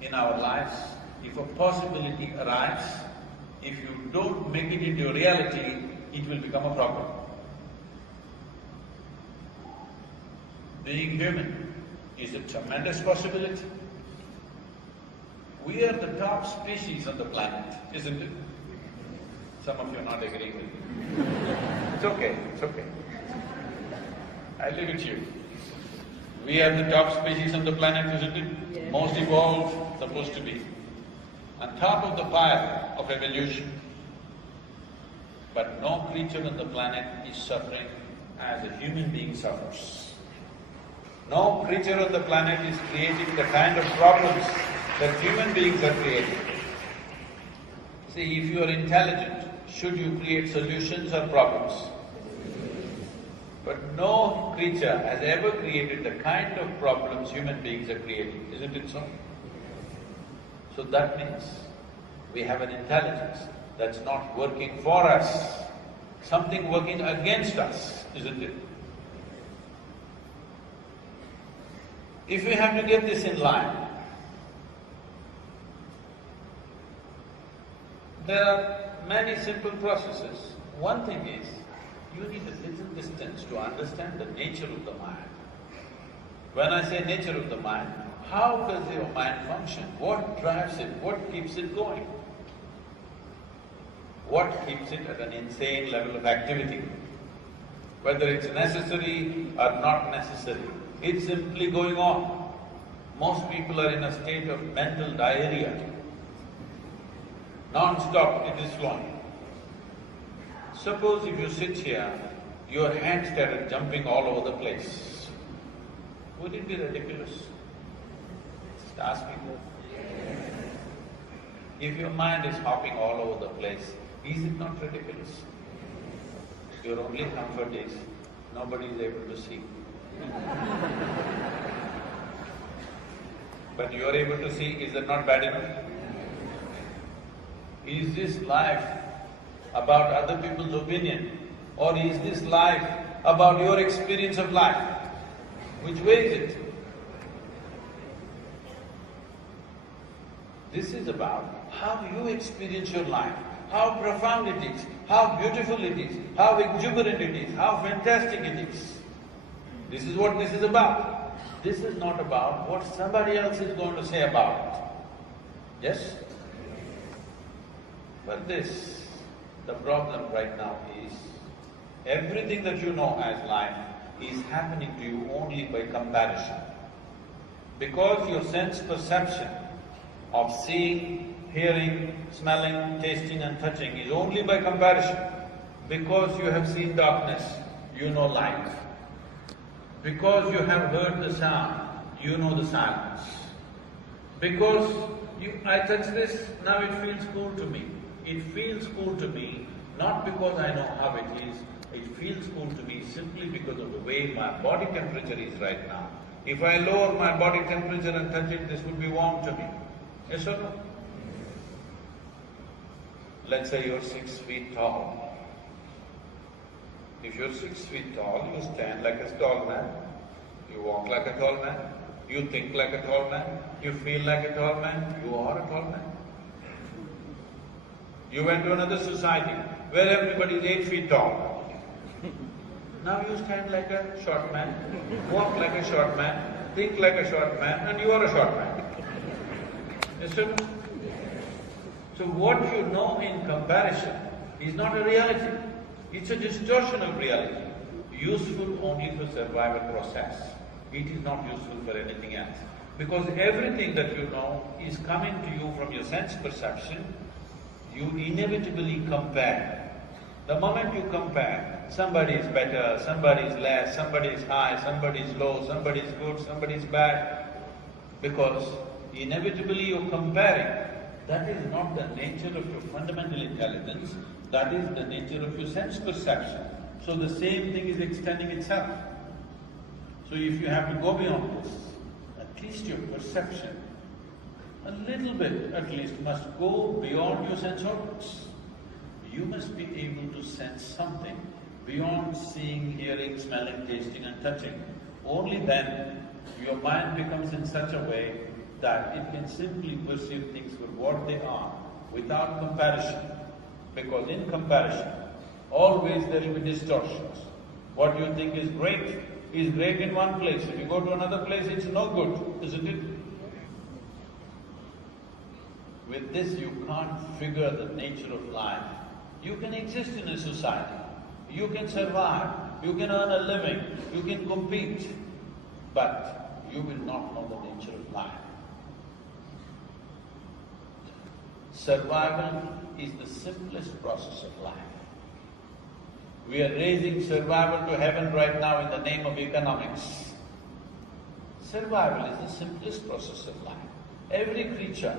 In our lives, if a possibility arrives, if you don't make it into reality, it will become a problem. Being human is a tremendous possibility. We are the top species on the planet, isn't it? Some of you are not agreeing with me. It's okay, it's okay. I leave it to you. We are the top species on the planet, isn't it? Yes. Most evolved, supposed to be. On top of the pile of evolution. But no creature on the planet is suffering as a human being suffers. No creature on the planet is creating the kind of problems that human beings are creating. See, if you are intelligent, should you create solutions or problems? But no creature has ever created the kind of problems human beings are creating, isn't it so? So that means we have an intelligence that's not working for us, something working against us, isn't it? If we have to get this in line, there are many simple processes. One thing is, you need a little distance to understand the nature of the mind. When I say nature of the mind, how does your mind function? What drives it? What keeps it going? What keeps it at an insane level of activity? Whether it's necessary or not necessary, it's simply going on. Most people are in a state of mental diarrhea. Non-stop it is flowing. Suppose if you sit here, your hand started jumping all over the place. Would it be ridiculous? Just ask people. If your mind is hopping all over the place, is it not ridiculous? Your only comfort is, nobody is able to see. But you are able to see, is that not bad enough? Is this life about other people's opinion, or is this life about your experience of life? Which way is it? This is about how you experience your life, how profound it is, how beautiful it is, how exuberant it is, how fantastic it is. This is what this is about. This is not about what somebody else is going to say about it. Yes? But this, the problem right now is, everything that you know as life is happening to you only by comparison. Because your sense perception of seeing, hearing, smelling, tasting and touching is only by comparison. Because you have seen darkness, you know light. Because you have heard the sound, you know the silence. Because I touch this, now it feels cool to me. It feels cool to me, not because I know how it is, it feels cool to me simply because of the way my body temperature is right now. If I lower my body temperature and touch it, this would be warm to me. Yes or no? Let's say you're 6 feet tall. If you're 6 feet tall, you stand like a tall man, you walk like a tall man, you think like a tall man, you feel like a tall man, you are a tall man. You went to another society where everybody is 8 feet tall. Now you stand like a short man, walk like a short man, think like a short man, and you are a short man. Yes or no? So what you know in comparison is not a reality. It's a distortion of reality, useful only for survival process. It is not useful for anything else. Because everything that you know is coming to you from your sense perception, you inevitably compare. The moment you compare, somebody is better, somebody is less, somebody is high, somebody is low, somebody is good, somebody is bad, because inevitably you're comparing. That is not the nature of your fundamental intelligence, that is the nature of your sense perception. So the same thing is extending itself. So if you have to go beyond this, at least your perception, a little bit at least, must go beyond your sense organs. You must be able to sense something beyond seeing, hearing, smelling, tasting and touching. Only then your mind becomes in such a way that it can simply perceive things for what they are without comparison. Because in comparison, always there will be distortions. What you think is great in one place. If you go to another place, it's no good, isn't it? With this, you can't figure the nature of life. You can exist in a society, you can survive, you can earn a living, you can compete, but you will not know the nature of life. Survival is the simplest process of life. We are raising survival to heaven right now in the name of economics. Survival is the simplest process of life. Every creature,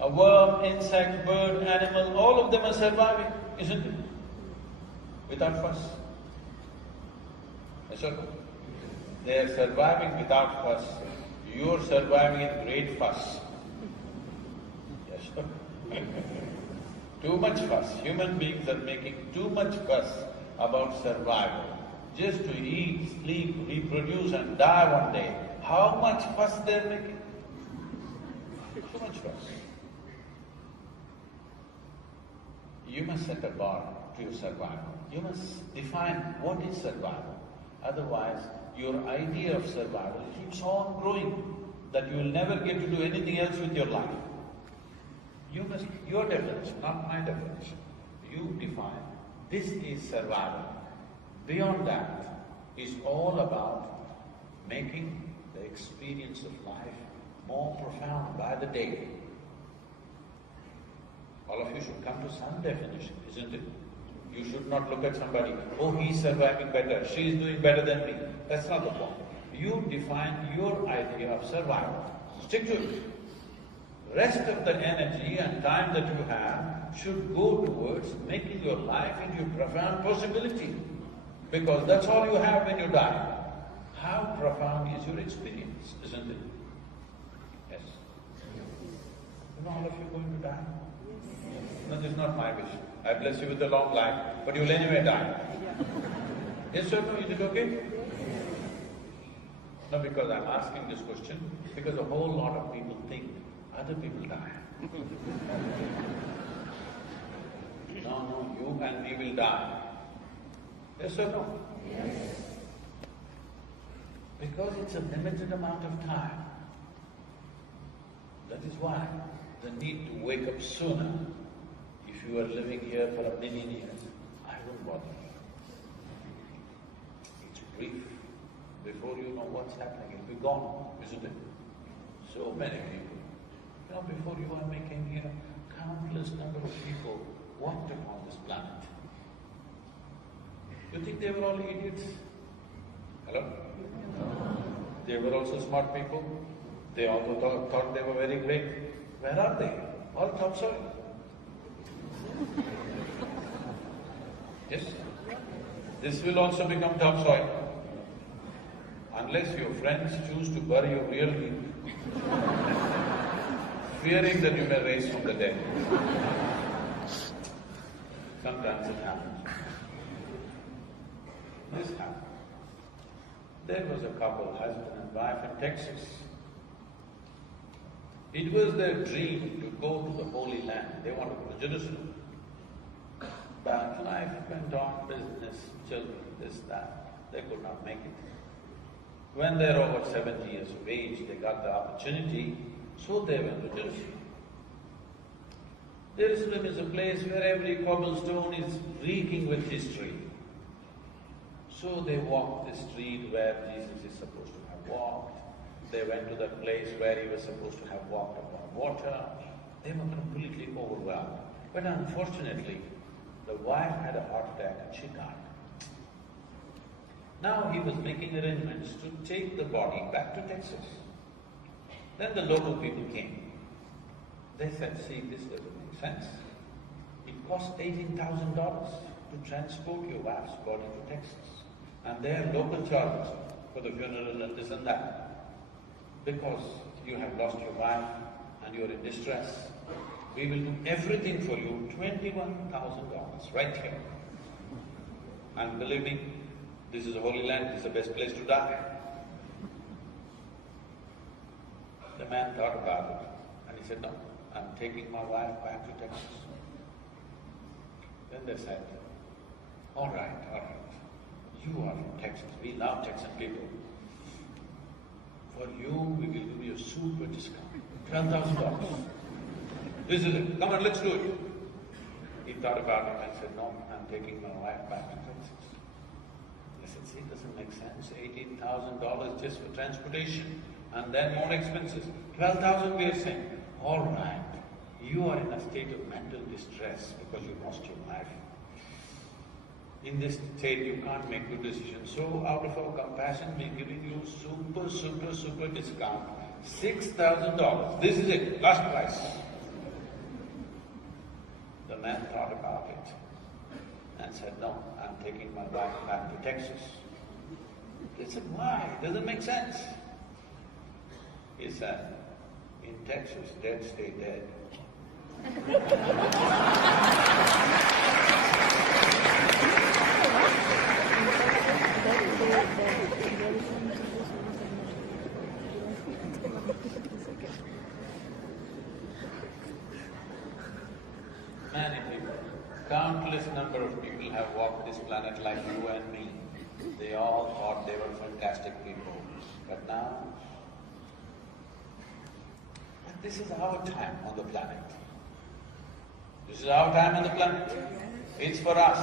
a worm, insect, bird, animal, all of them are surviving, isn't it? Without fuss. Yes or no? They are surviving without fuss. You're surviving in great fuss. Yes or no? Too much fuss. Human beings are making too much fuss about survival. Just to eat, sleep, reproduce and die one day. How much fuss they're making? Too much fuss. You must set a bar to your survival. You must define what is survival. Otherwise, your idea of survival keeps on growing, that you will never get to do anything else with your life. You must… your definition, not my definition. You define, this is survival. Beyond that is all about making the experience of life more profound by the day. All of you should come to some definition, isn't it? You should not look at somebody, oh, he's surviving better, she's doing better than me. That's not the point. You define your idea of survival. Stick to it. Rest of the energy and time that you have should go towards making your life into a profound possibility. Because that's all you have when you die. How profound is your experience, isn't it? Yes? You know all of you are going to die? No, this is not my wish. I bless you with a long life, but you'll anyway die. Yes or no, is it okay? No, because I'm asking this question, because a whole lot of people think other people die. No, you and me will die. Yes or no? Yes. Because it's a limited amount of time. That is why the need to wake up sooner. If you are living here for a million years, I won't bother you. It's brief. Before you know what's happening, it'll be gone, isn't it? So many people. You know, before you and me came here, countless number of people walked upon this planet. You think they were all idiots? Hello? They were also smart people. They also thought they were very great. Where are they? All topsoil. Yes? This will also become topsoil. Unless your friends choose to bury you really, fearing that you may rise from the dead. Sometimes it happens. This happened. There was a couple, husband and wife in Texas. It was their dream to go to the Holy Land. They wanted to go to Jerusalem. But life went on, business, children, this, that. They could not make it. When they're over 70 years of age, they got the opportunity, so they went to Jerusalem. Jerusalem is a place where every cobblestone is reeking with history. So they walked the street where Jesus is supposed to have walked. They went to the place where he was supposed to have walked upon water. They were completely overwhelmed. But unfortunately, the wife had a heart attack and she died. Now he was making arrangements to take the body back to Texas. Then the local people came. They said, see, this doesn't make sense. It costs $18,000 to transport your wife's body to Texas. And there are local charges for the funeral and this and that. Because you have lost your wife and you're in distress, we will do everything for you, $21,000 right here. And believe me, this is a holy land, this is the best place to die. The man thought about it and he said, no, I'm taking my wife back to Texas. Then they said, all right, you are from Texas, we love Texan people. For you, we will give you a super discount, $12,000. This is it, come on, let's do it. He thought about it and said, no, I'm taking my wife back to Texas. I said, see, it doesn't make sense, $18,000 just for transportation and then more expenses. $12,000 we are saying, all right, you are in a state of mental distress because you lost your wife. In this state, you can't make good decisions. So out of our compassion, we're giving you super discount, $6,000. This is it, last price. The man thought about it and said, no, I'm taking my wife back to Texas. They said, why? It doesn't make sense. He said, in Texas, dead stay dead. Many people, countless number of people have walked this planet like you and me. They all thought they were fantastic people, but now… But this is our time on the planet. This is our time on the planet. It's for us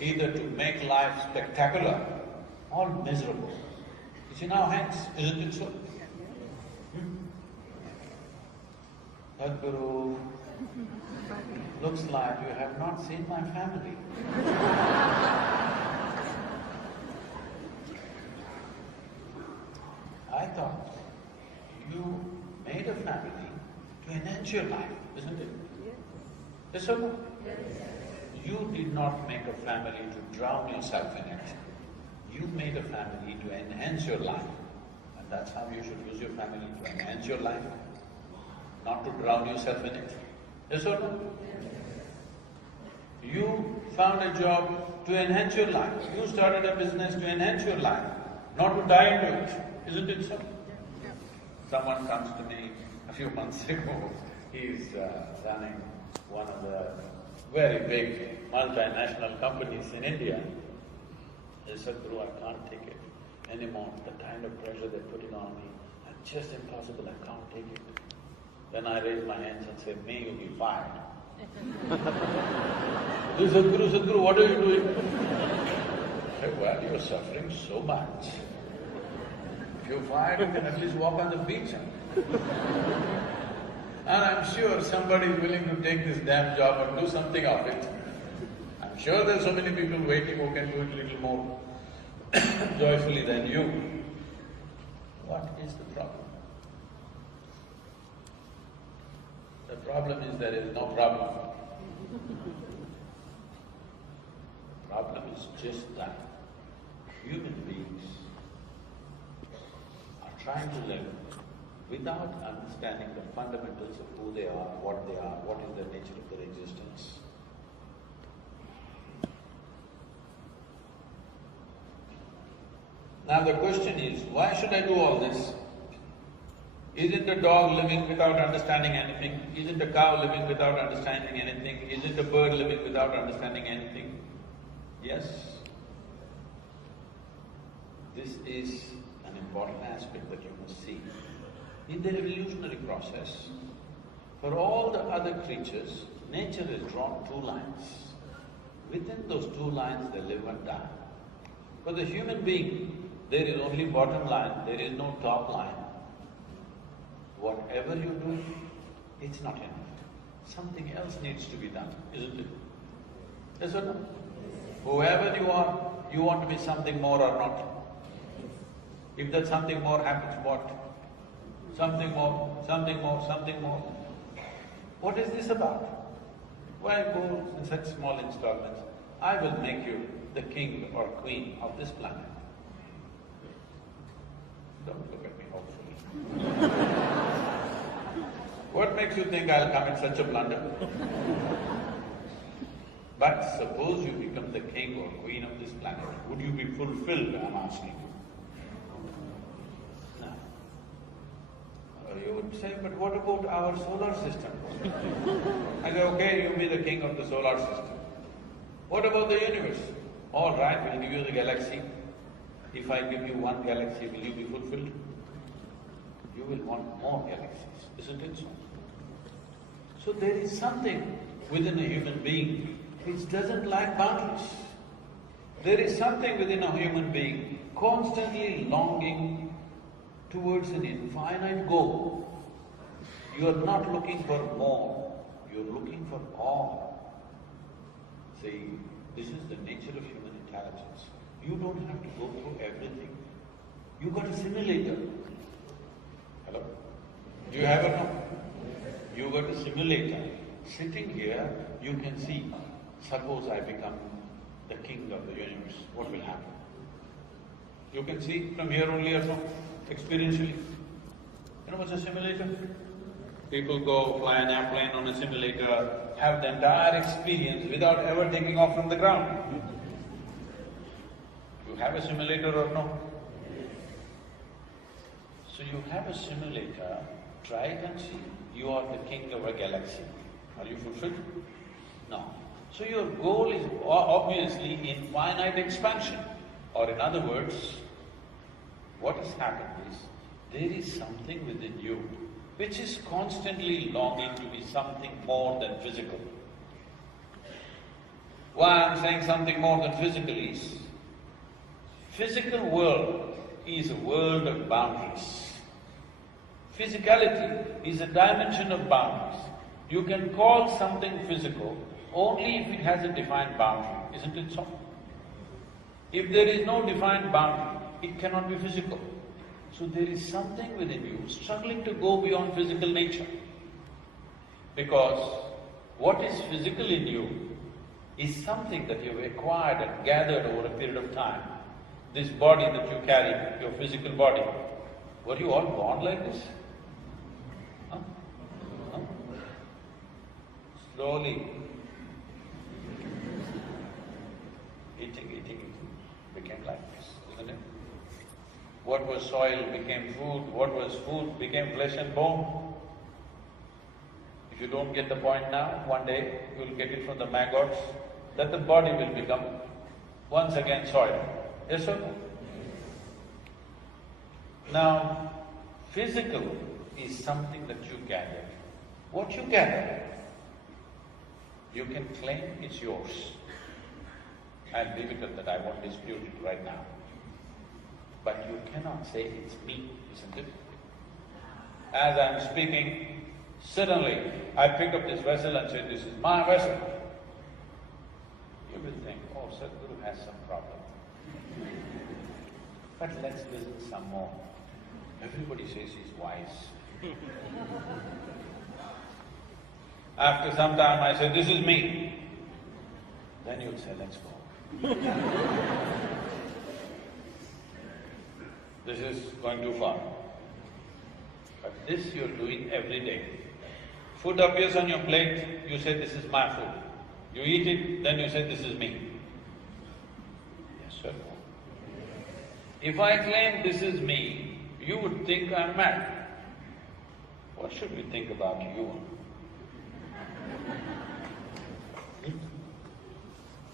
either to make life spectacular or miserable. It's in our hands, isn't it so? Sadhguru, looks like you have not seen my family. I thought you made a family to enhance your life, isn't it? Yes or no? You did not make a family to drown yourself in it. You made a family to enhance your life. And that's how you should use your family, to enhance your life, not to drown yourself in it. Yes or no? You found a job to enhance your life. You started a business to enhance your life, not to die into it. Isn't it so? Someone comes to me a few months ago, he's running one of the very big multinational companies in India. He said, Sadhguru, I can't take it anymore, the kind of pressure they're putting on me, it's just impossible, I can't take it. Then I raised my hands and said, may you be fired. He said, Sadhguru, what are you doing? I said, well, you're suffering so much. If you're fired, you can at least walk on the beach. And I'm sure somebody is willing to take this damn job and do something of it. I'm sure there's so many people waiting who can do it a little more joyfully than you. What is the problem? The problem is there is no problem. The problem is just that human beings are trying to live without understanding the fundamentals of who they are, what is the nature of their existence. Now the question is, why should I do all this? Isn't a dog living without understanding anything? Isn't a cow living without understanding anything? Isn't a bird living without understanding anything? Yes. This is an important aspect that you must see. In the evolutionary process, for all the other creatures, nature has drawn two lines. Within those two lines, they live and die. For the human being, there is only bottom line, there is no top line. Whatever you do, it's not enough. Something else needs to be done, isn't it? Yes or no? Whoever you want to be something more or not? If that something more happens, what? Something more, something more, something more. What is this about? Why go in such small installments? I will make you the king or queen of this planet. Don't look at me hopefully. What makes you think I'll commit such a blunder? But suppose you become the king or queen of this planet, would you be fulfilled, I'm asking you? No. You would say, but what about our solar system? I say, okay, you be the king of the solar system. What about the universe? All right, we'll give you the galaxy. If I give you one galaxy, will you be fulfilled? You will want more galaxies, isn't it so? So there is something within a human being which doesn't like boundaries. There is something within a human being constantly longing towards an infinite goal. You are not looking for more, you're looking for all. See, this is the nature of human intelligence. You don't have to go through everything. You got a simulator. Hello? Do you have it now? You got a simulator. Sitting here, you can see, suppose I become the king of the universe, what will happen? You can see from here only or so, experientially. You know what's a simulator? People go fly an airplane on a simulator, have the entire experience without ever taking off from the ground. You have a simulator or no? So you have a simulator, try it and see. You are the king of a galaxy. Are you fulfilled? No. So your goal is obviously infinite expansion. Or in other words, what has happened is, there is something within you which is constantly longing to be something more than physical. Why I'm saying something more than physical is, physical world is a world of boundaries. Physicality is a dimension of boundaries. You can call something physical only if it has a defined boundary, isn't it so? If there is no defined boundary, it cannot be physical. So there is something within you struggling to go beyond physical nature. Because what is physical in you is something that you've acquired and gathered over a period of time. This body that you carry, your physical body, were you all born like this? Huh? Huh? Slowly, eating, became like this, isn't it? What was soil became food, what was food became flesh and bone. If you don't get the point now, one day you'll get it from the maggots, that the body will become once again soil. Yes or no? Now, physical is something that you gather. What you gather, you can claim it's yours. I'll leave it at that, I won't dispute it right now. But you cannot say it's me, isn't it? As I'm speaking, suddenly I pick up this vessel and say, this is my vessel. You will think, oh, Sadhguru has some problem. But let's listen some more. Everybody says he's wise. After some time I say, this is me. Then you'll say, let's go. This is going too far. But this you're doing every day. Food appears on your plate, you say, this is my food. You eat it, then you say, this is me. Yes, sir. If I claim this is me, you would think I'm mad. What should we think about you?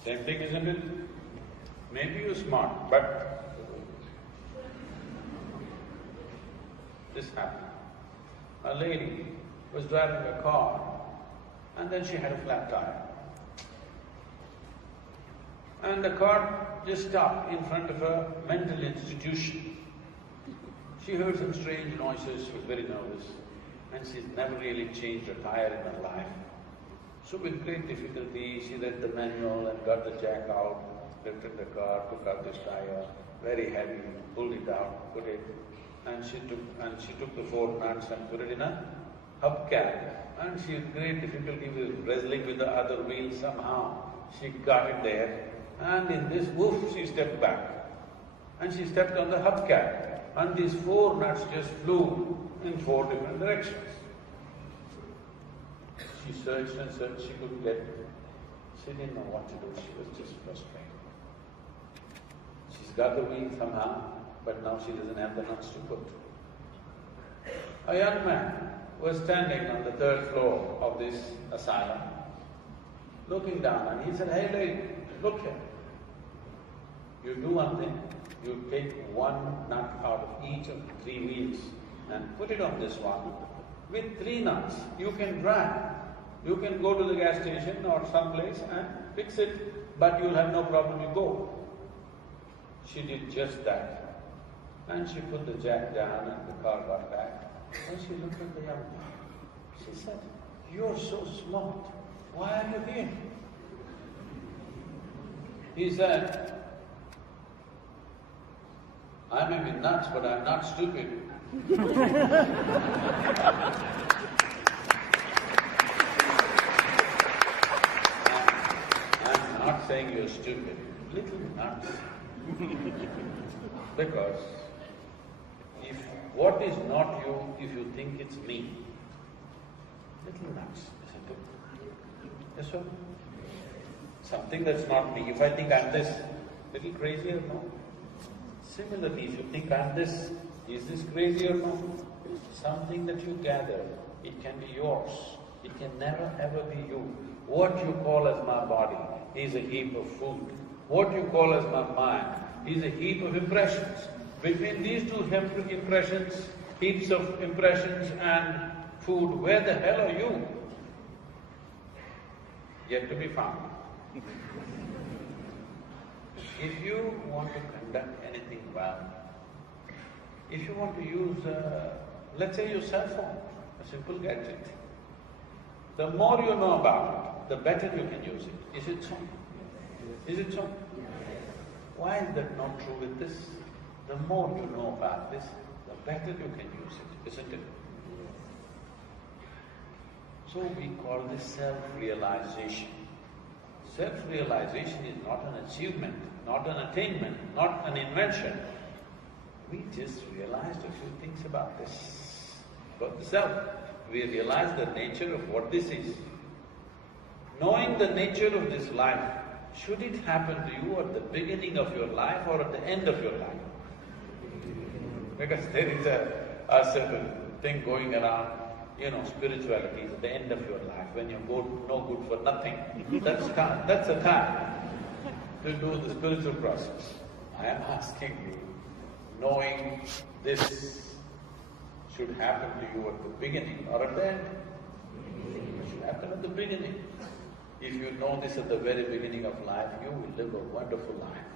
Same thing, isn't it? Maybe you're smart, but this happened. A lady was driving a car and then she had a flat tire. And the car just stopped in front of a mental institution. She heard some strange noises, she was very nervous, and she's never really changed a tire in her life. So with great difficulty, she read the manual and got the jack out, lifted the car, took out this tire, very heavy, pulled it out, put it, and she took the 4 nuts and put it in a hubcap. And she with great difficulty was wrestling with the other wheel somehow. She got it there, and in this woof, she stepped back. And she stepped on the hubcap, and these 4 nuts just flew in 4 different directions. She searched and searched, she couldn't get it. She didn't know what to do, she was just frustrated. She's got the wheel somehow, but now she doesn't have the nuts to put. A young man was standing on the 3rd floor of this asylum, looking down, and he said, "Hey lady, look here. You do one thing, you take 1 nut out of each of the 3 wheels and put it on this one. With 3 nuts, you can drive. You can go to the gas station or someplace and fix it, but you'll have no problem, you go." She did just that. And she put the jack down and the car got back. And she looked at the young man. She said, "You're so smart. Why are you here?" He said, "I may be nuts, but I'm not stupid." I'm not saying you're stupid, little nuts. Because if what is not you, if you think it's me, little nuts, isn't it? Yes or no? Something that's not me, if I think I'm this, little crazy or no? Similarly, if you think I'm this, is this crazy or no? Something that you gather, it can be yours, it can never ever be you. What you call as my body is a heap of food. What you call as my mind is a heap of impressions. Between these 2 impressions, heaps of impressions and food, where the hell are you? Yet to be found. If you want to conduct anything well, if you want to use, let's say your cell phone, a simple gadget, the more you know about it, the better you can use it. Is it so? Is it so? Why is that not true with this? The more you know about this, the better you can use it, isn't it? So we call this self-realization. Self-realization is not an achievement, not an attainment, not an invention. We just realized a few things about this, about the self. We realized the nature of what this is. Knowing the nature of this life, should it happen to you at the beginning of your life or at the end of your life? Because there is a certain thing going around, spirituality is at the end of your life, when you're no good for nothing. That's the time to do the spiritual process. I am asking you, knowing this should happen to you at the beginning or at the end? It should happen at the beginning. If you know this at the very beginning of life, you will live a wonderful life.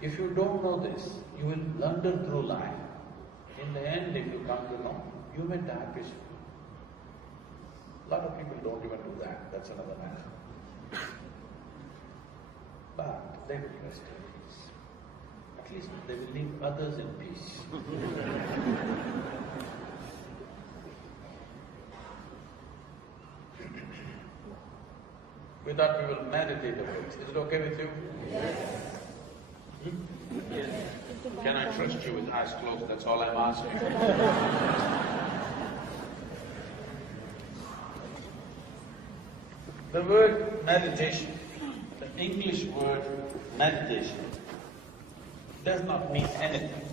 If you don't know this, you will blunder through life. In the end, if you come to know, you may die peacefully. A lot of people don't even do that, that's another matter. But they will rest in peace. At least they will leave others in peace. We thought we will meditate a bit. Is it okay with you? Yes. Yes. Can I trust you with eyes closed? That's all I'm asking. The word meditation, the English word meditation, does not mean anything.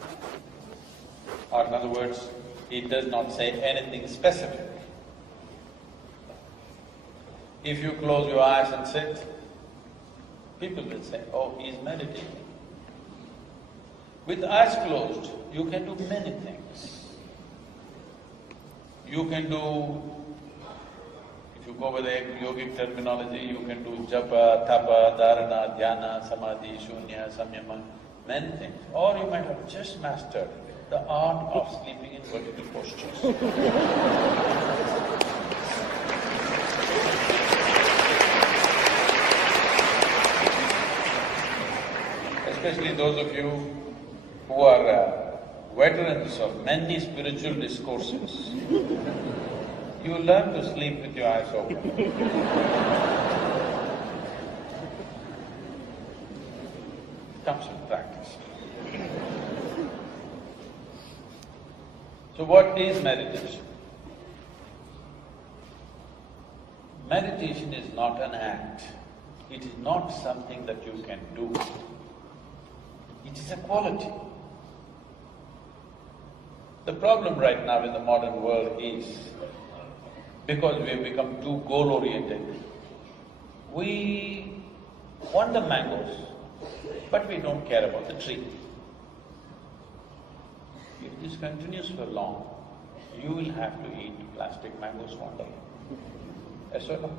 Or in other words, it does not say anything specific. If you close your eyes and sit, people will say, "Oh, he's meditating." With eyes closed, you can do many things. You can do, if you go with the yogic terminology, you can do japa, tapa, dharana, dhyana, samadhi, shunya, samyama, many things. Or you might have just mastered the art of sleeping in vertical postures. especially those of you who are veterans of many spiritual discourses, you learn to sleep with your eyes open. Comes with practice. So what is meditation? Meditation is not an act. It is not something that you can do. It is a quality. The problem right now in the modern world is, because we have become too goal-oriented, we want the mangoes, but we don't care about the tree. If this continues for long, you will have to eat plastic mangoes one day. Yes or no?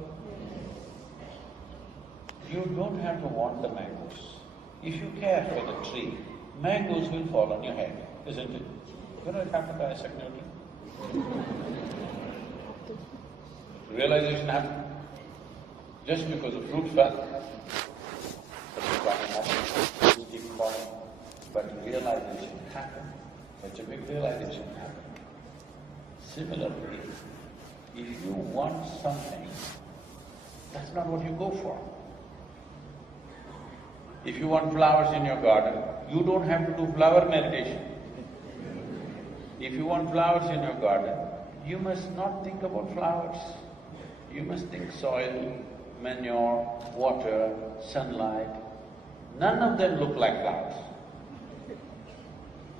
You don't have to want the mangoes. If you care for the tree, mangoes will fall on your head, isn't it? You know it happened to Isaac Newton? Realization happened just because the fruit fell. But realization happened, such a big realization happened. Similarly, if you want something, that's not what you go for. If you want flowers in your garden, you don't have to do flower meditation. If you want flowers in your garden, you must not think about flowers. You must think soil, manure, water, sunlight. None of them look like flowers.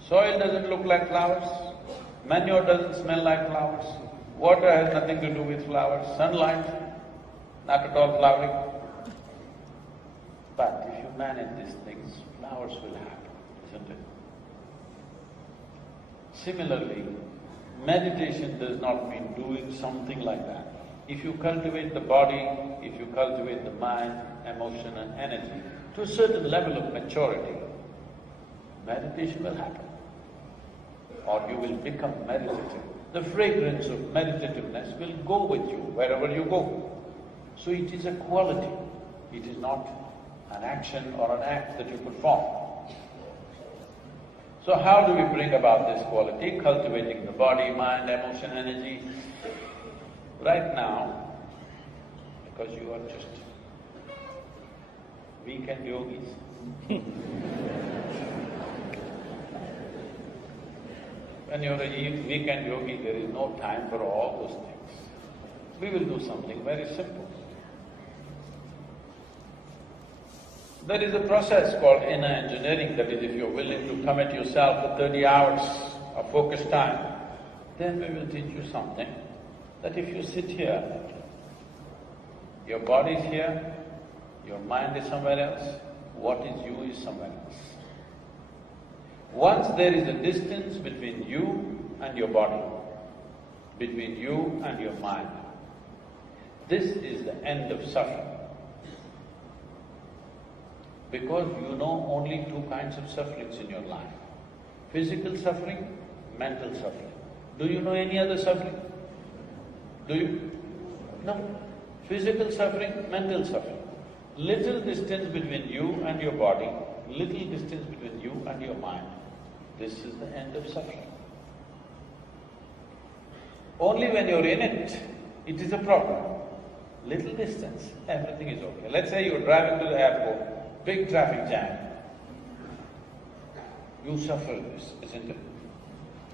Soil doesn't look like flowers, manure doesn't smell like flowers, water has nothing to do with flowers, sunlight, not at all flowering. But if you manage these things, flowers will happen, isn't it? Similarly, meditation does not mean doing something like that. If you cultivate the body, if you cultivate the mind, emotion and energy to a certain level of maturity, meditation will happen. Or you will become meditative. The fragrance of meditativeness will go with you wherever you go. So it is a quality, it is not an action or an act that you perform. So how do we bring about this quality? Cultivating the body, mind, emotion, energy. Right now, because you are just weekend yogis, when you're a weekend yogi, there is no time for all those things. We will do something very simple. There is a process called inner engineering, that is, if you're willing to commit yourself for 30 hours of focused time, then we will teach you something, that if you sit here, your body is here, your mind is somewhere else, what is you is somewhere else. Once there is a distance between you and your body, between you and your mind, this is the end of suffering. Because you know only two kinds of sufferings in your life, physical suffering, mental suffering. Do you know any other suffering? Do you? No. Physical suffering, mental suffering. Little distance between you and your body, little distance between you and your mind. This is the end of suffering. Only when you're in it, it is a problem. Little distance, everything is okay. Let's say you're driving to the airport, big traffic jam. You suffer this, isn't it?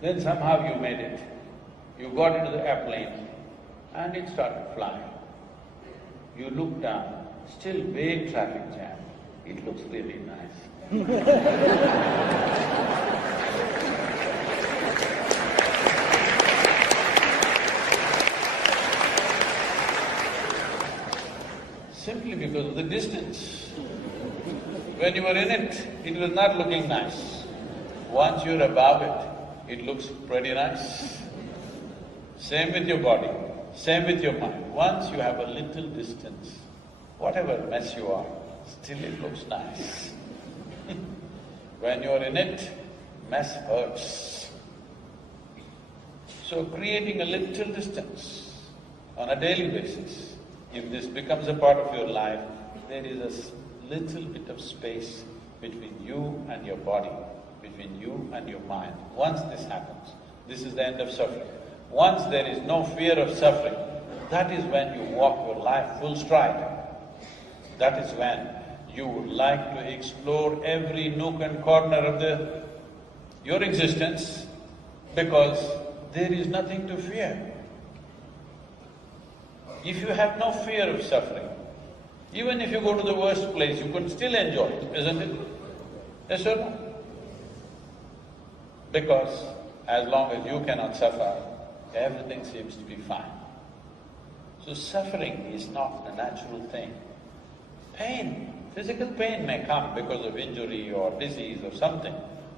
Then somehow you made it. You got into the airplane and it started flying. You look down, still big traffic jam. It looks really nice. Simply because of the distance. When you were in it, it was not looking nice. Once you're above it, it looks pretty nice. Same with your body, same with your mind. Once you have a little distance, whatever mess you are, still it looks nice. When you're in it, mess hurts. So creating a little distance on a daily basis, if this becomes a part of your life, there is a little bit of space between you and your body, between you and your mind. Once this happens, this is the end of suffering. Once there is no fear of suffering, that is when you walk your life full stride. That is when you would like to explore every nook and corner of your existence, because there is nothing to fear. If you have no fear of suffering, even if you go to the worst place, you can still enjoy it, isn't it? Yes or no? Because as long as you cannot suffer, everything seems to be fine. So suffering is not a natural thing. Pain, physical pain may come because of injury or disease or something,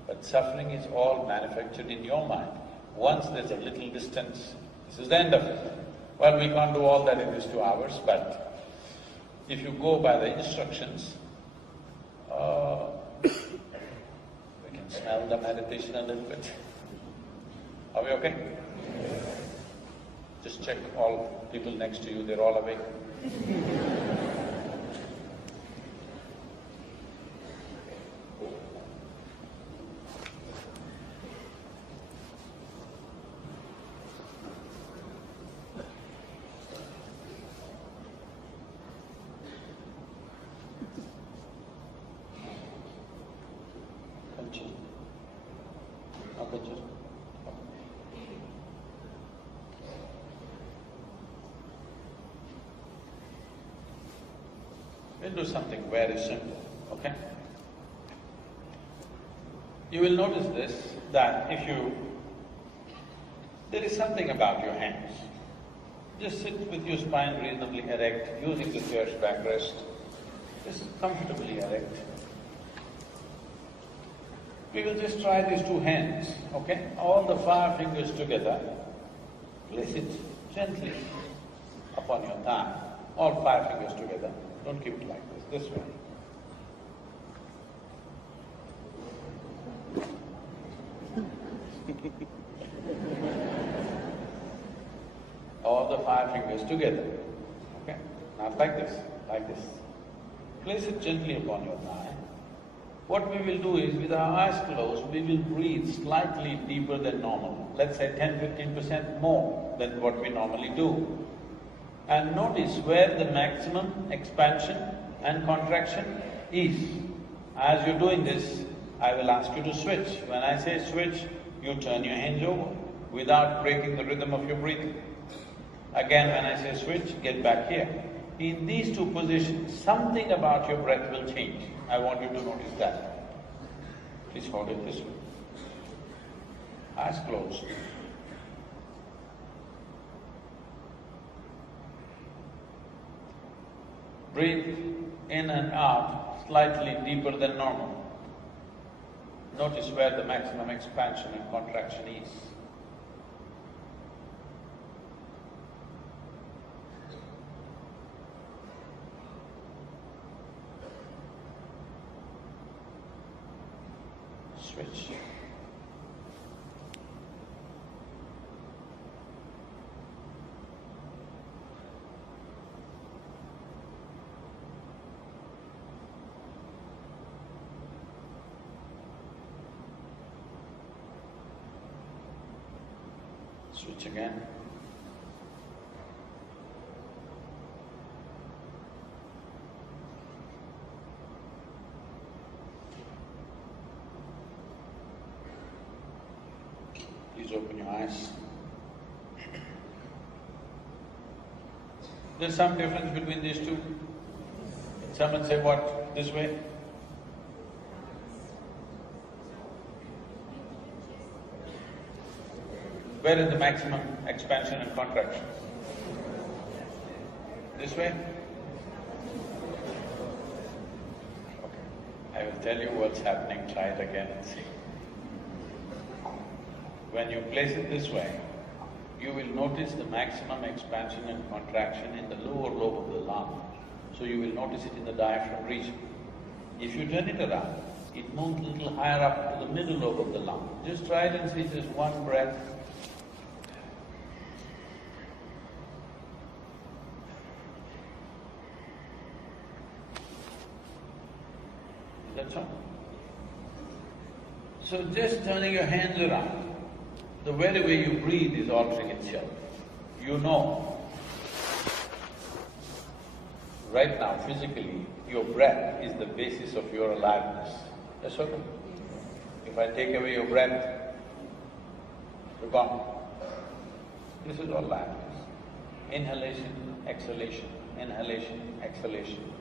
but suffering is all manufactured in your mind. Once there's a little distance, this is the end of it. Well, we can't do all that in these 2 hours, but if you go by the instructions, we can smell the meditation a little bit. Are we okay? Just check all people next to you, they're all awake. We'll do something very simple, okay? You will notice this, that there is something about your hands. Just sit with your spine reasonably erect, using the chair's backrest, just comfortably erect. We will just try these 2 hands, okay? All the 5 fingers together, place it gently upon your thigh, all 5 fingers together. Don't keep it like this way. All the 5 fingers together, okay? Not like this, like this. Place it gently upon your thigh. What we will do is, with our eyes closed, we will breathe slightly deeper than normal, let's say 10–15% more than what we normally do. And notice where the maximum expansion and contraction is. As you're doing this, I will ask you to switch. When I say switch, you turn your hands over without breaking the rhythm of your breathing. Again, when I say switch, get back here. In these 2 positions, something about your breath will change. I want you to notice that. Please hold it this way. Eyes closed. Breathe in and out slightly deeper than normal. Notice where the maximum expansion and contraction is. Switch. Switch again. Please open your eyes. There's some difference between these 2. Someone say what? This way? Where is the maximum expansion and contraction? This way? Okay. I will tell you what's happening, try it again and see. When you place it this way, you will notice the maximum expansion and contraction in the lower lobe of the lung. So you will notice it in the diaphragm region. If you turn it around, it moves a little higher up to the middle lobe of the lung. Just try it and see, just 1 breath. That's all. So just turning your hands around, the very way you breathe is altering itself. You know, right now physically, your breath is the basis of your aliveness. Yes or no? If I take away your breath, you're gone. This is all aliveness. Inhalation, exhalation, inhalation, exhalation.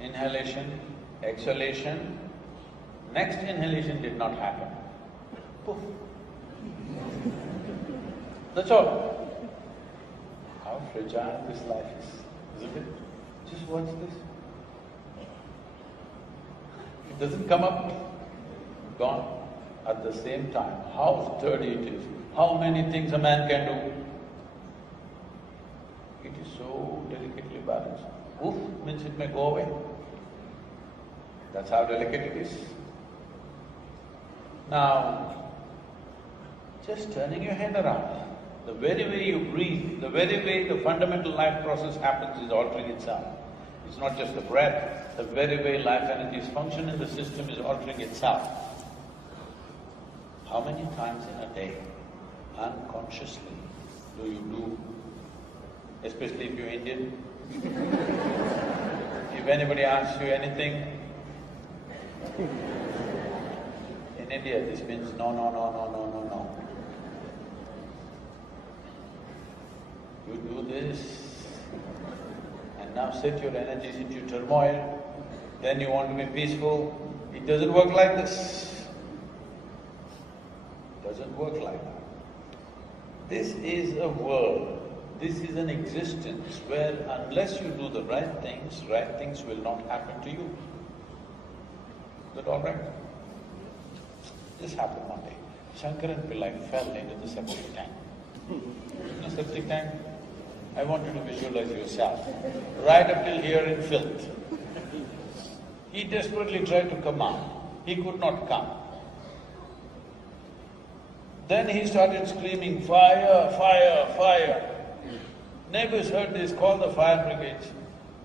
Inhalation, exhalation, next inhalation did not happen. Poof. That's all. How fragile this life is, isn't it? Just watch this. It doesn't come up, gone. At the same time, how sturdy it is, how many things a man can do. It is so delicately balanced. Oof means it may go away. That's how delicate it is. Now, just turning your head around, the very way you breathe, the very way the fundamental life process happens is altering itself. It's not just the breath, the very way life energies function in the system is altering itself. How many times in a day, unconsciously, do you do, especially if you're Indian? If anybody asks you anything, in India this means no, no, no, no, no, no, no. You do this, and now set your energies into turmoil, then you want to be peaceful. It doesn't work like this. Doesn't work like that. This is a world, this is an existence where unless you do the right things will not happen to you. Is that all right? This happened one day. Shankaran Pillai fell into the septic tank. In a septic tank, I want you to visualize yourself, right up till here in filth. He desperately tried to come out, he could not come. Then he started screaming, fire, fire, fire. Neighbors heard this, called the fire brigades.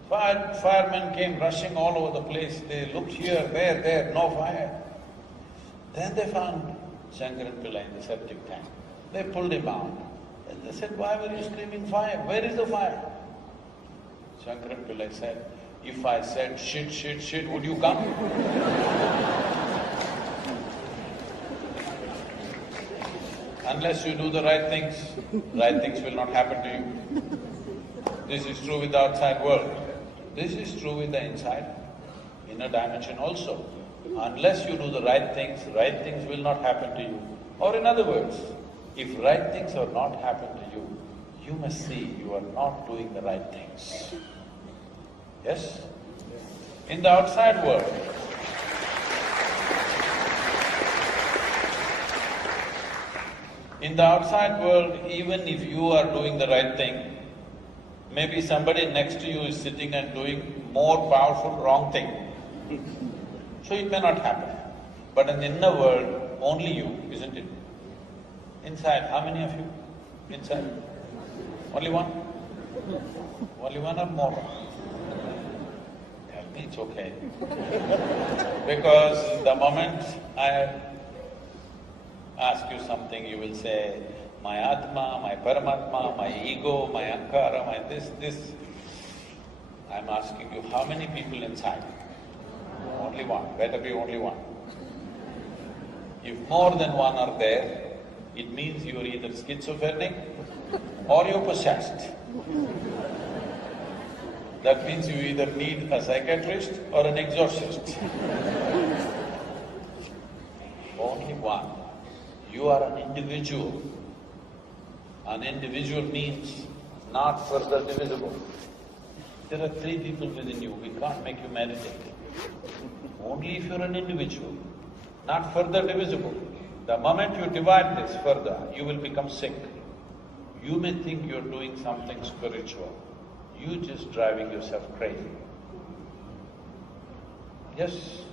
Firemen came rushing all over the place, they looked here, there, no fire. Then they found Shankaran Pillai in the septic tank. They pulled him out. And they said, why were you screaming fire? Where is the fire? Shankaran Pillai said, if I said shit, shit, shit, would you come? Unless you do the right things will not happen to you. This is true with the outside world. This is true with the inside, inner dimension also. Unless you do the right things will not happen to you. Or in other words, if right things are not happen to you, you must see you are not doing the right things. Yes? In the outside world, even if you are doing the right thing, maybe somebody next to you is sitting and doing more powerful wrong thing. So it may not happen. But in the inner world, only you, isn't it? Inside, how many of you? Inside? Only one? Only one or more? Tell me it's okay. Because the moment I ask you something, you will say, my Atma, my Paramatma, my ego, my Ankara, my this. I'm asking you, how many people inside? Only one, better be only one. If more than one are there, it means you're either schizophrenic or you're possessed. That means you either need a psychiatrist or an exorcist. Only one. You are an individual. An individual means not further divisible. There are three people within you, we can't make you meditate. Only if you're an individual, not further divisible. The moment you divide this further, you will become sick. You may think you're doing something spiritual, you're just driving yourself crazy. Yes,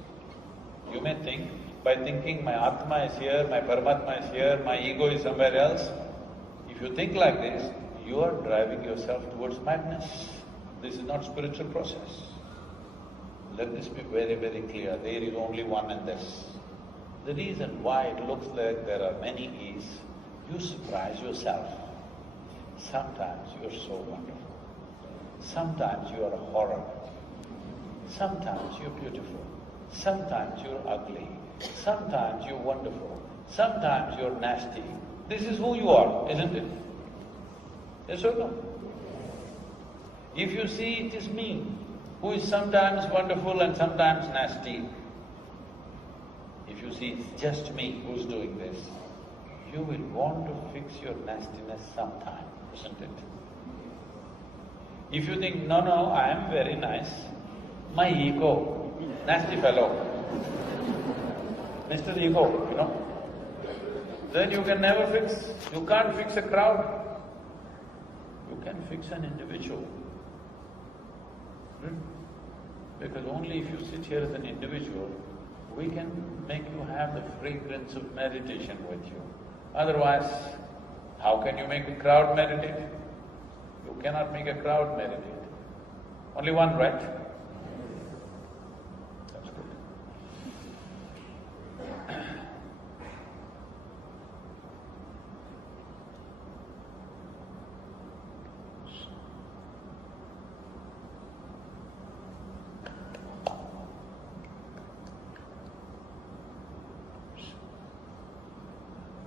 you may think, by thinking my Atma is here, my Paramatma is here, my ego is somewhere else, if you think like this, you are driving yourself towards madness. This is not spiritual process. Let this be very, very clear, there is only one in this. The reason why it looks like there are many is, you surprise yourself. Sometimes you're so wonderful, sometimes you are a horror, sometimes you're beautiful, sometimes you're ugly, sometimes you're wonderful, sometimes you're nasty. This is who you are, isn't it? Yes or no? If you see it is me, who is sometimes wonderful and sometimes nasty, if you see it's just me who's doing this, you will want to fix your nastiness sometime, isn't it? If you think, no, no, I am very nice, my ego, nasty fellow, Mr. Ego, you know, then you can never fix, you can't fix a crowd, you can fix an individual. Because only if you sit here as an individual, we can make you have the fragrance of meditation with you. Otherwise, how can you make a crowd meditate? You cannot make a crowd meditate. Only one, right? That's good.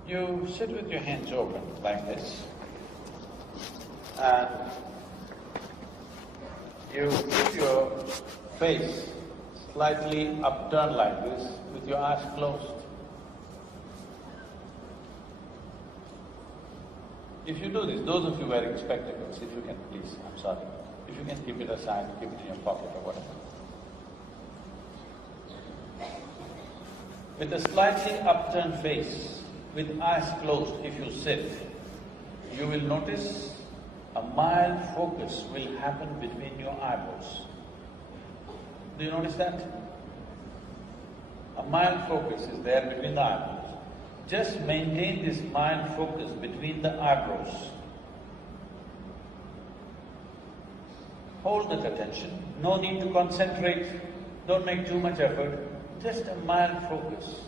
You sit with your hands open like this, and you keep your face slightly upturned like this with your eyes closed. If you do this, those of you wearing spectacles, if you can please, I'm sorry, if you can keep it aside, keep it in your pocket or whatever. With a slightly upturned face, with eyes closed, if you sit, you will notice a mild focus will happen between your eyebrows. Do you notice that? A mild focus is there between the eyebrows. Just maintain this mild focus between the eyebrows. Hold that attention, no need to concentrate, don't make too much effort, just a mild focus.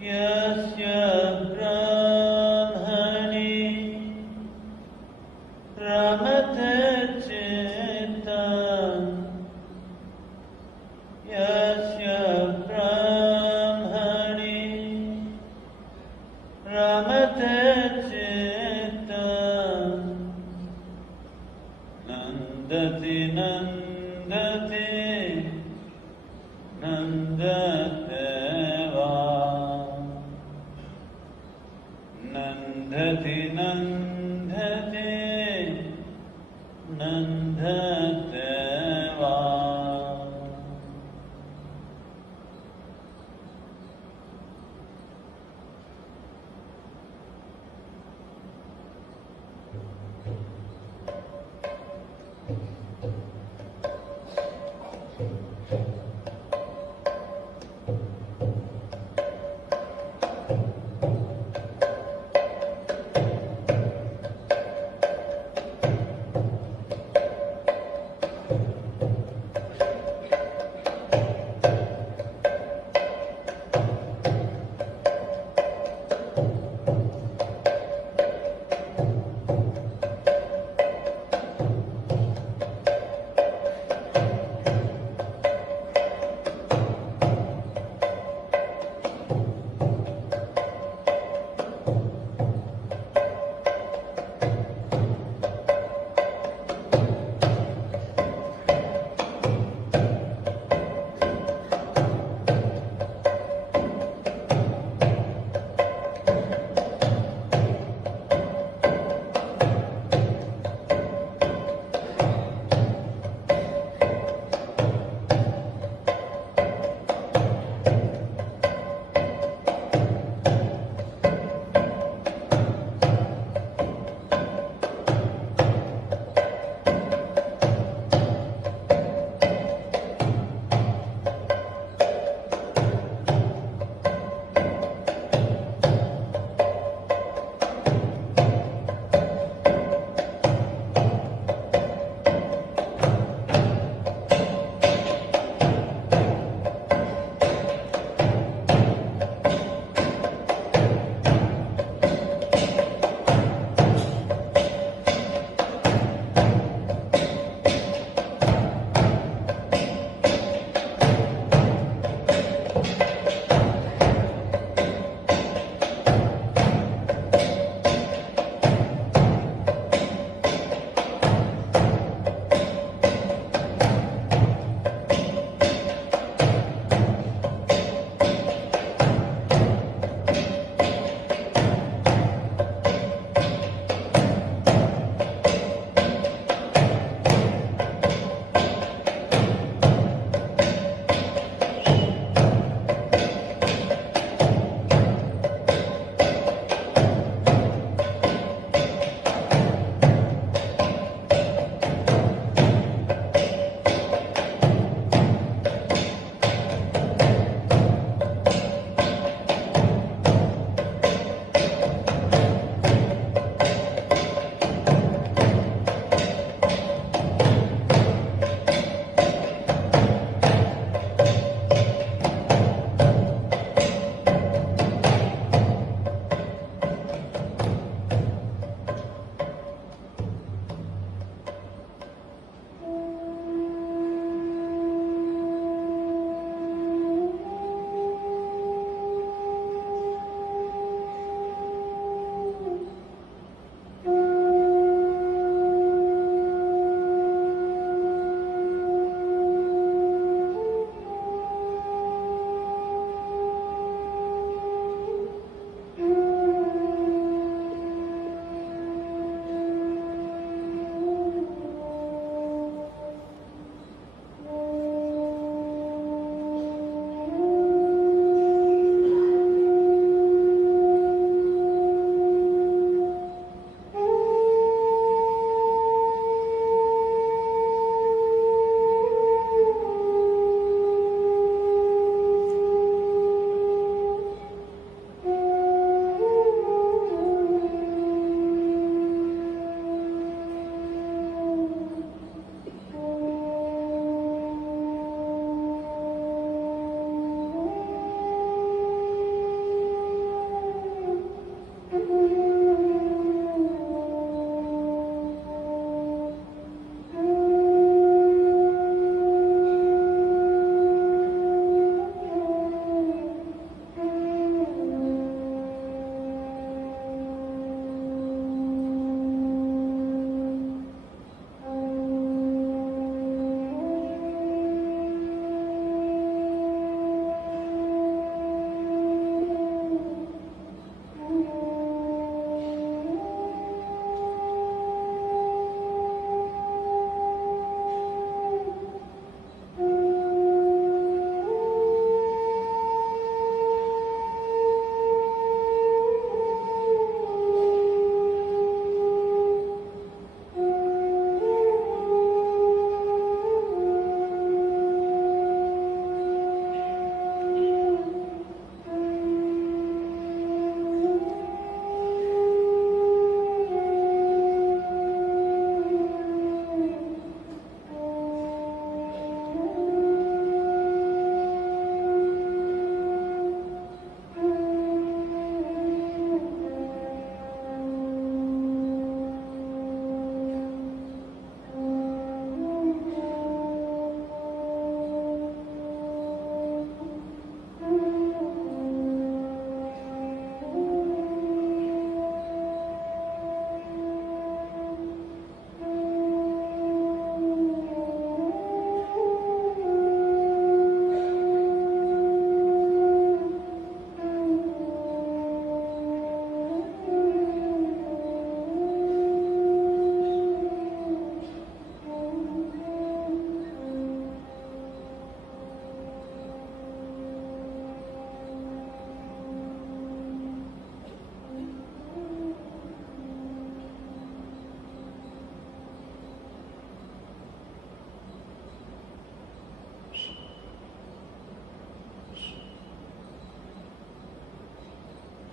Yasya brahmani ramate chitam Yasya brahmani ramate chitam Nandati nandati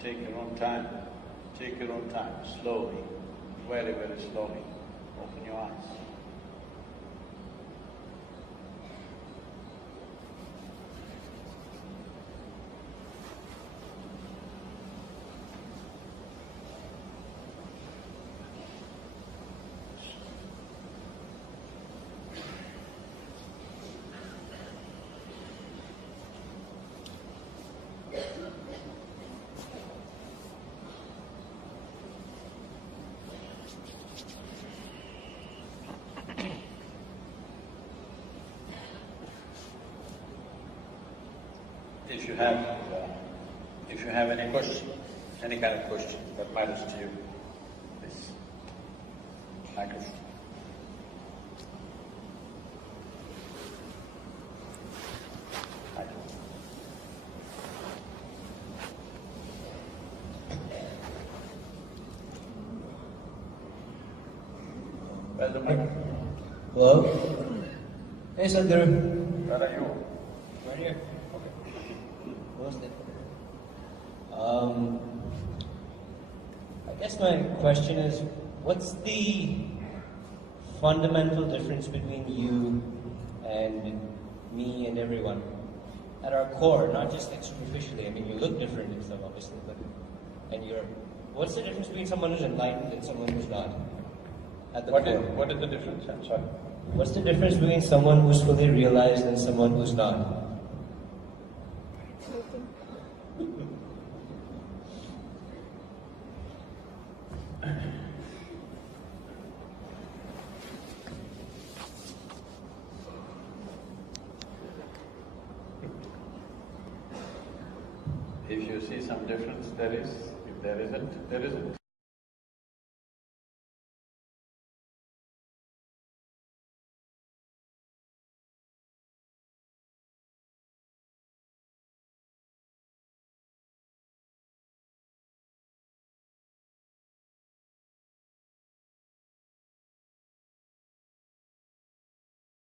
take your own time, slowly, very, very slowly, open your eyes. If you have any question, any kind of question that matters to you, this microphone. Where's the microphone? Hello? Hey Sadhguru. Where are you? Right here. Okay. What's that? I guess my question is, what's the fundamental difference between you and me and everyone? At our core, not just like superficially. I mean, you look different and stuff, obviously, but what's the difference between someone who's enlightened and someone who's not? At the core. What is the difference? I'm sorry. What's the difference between someone who's fully realized and someone who's not? If you see some difference, there is. If there isn't, there isn't.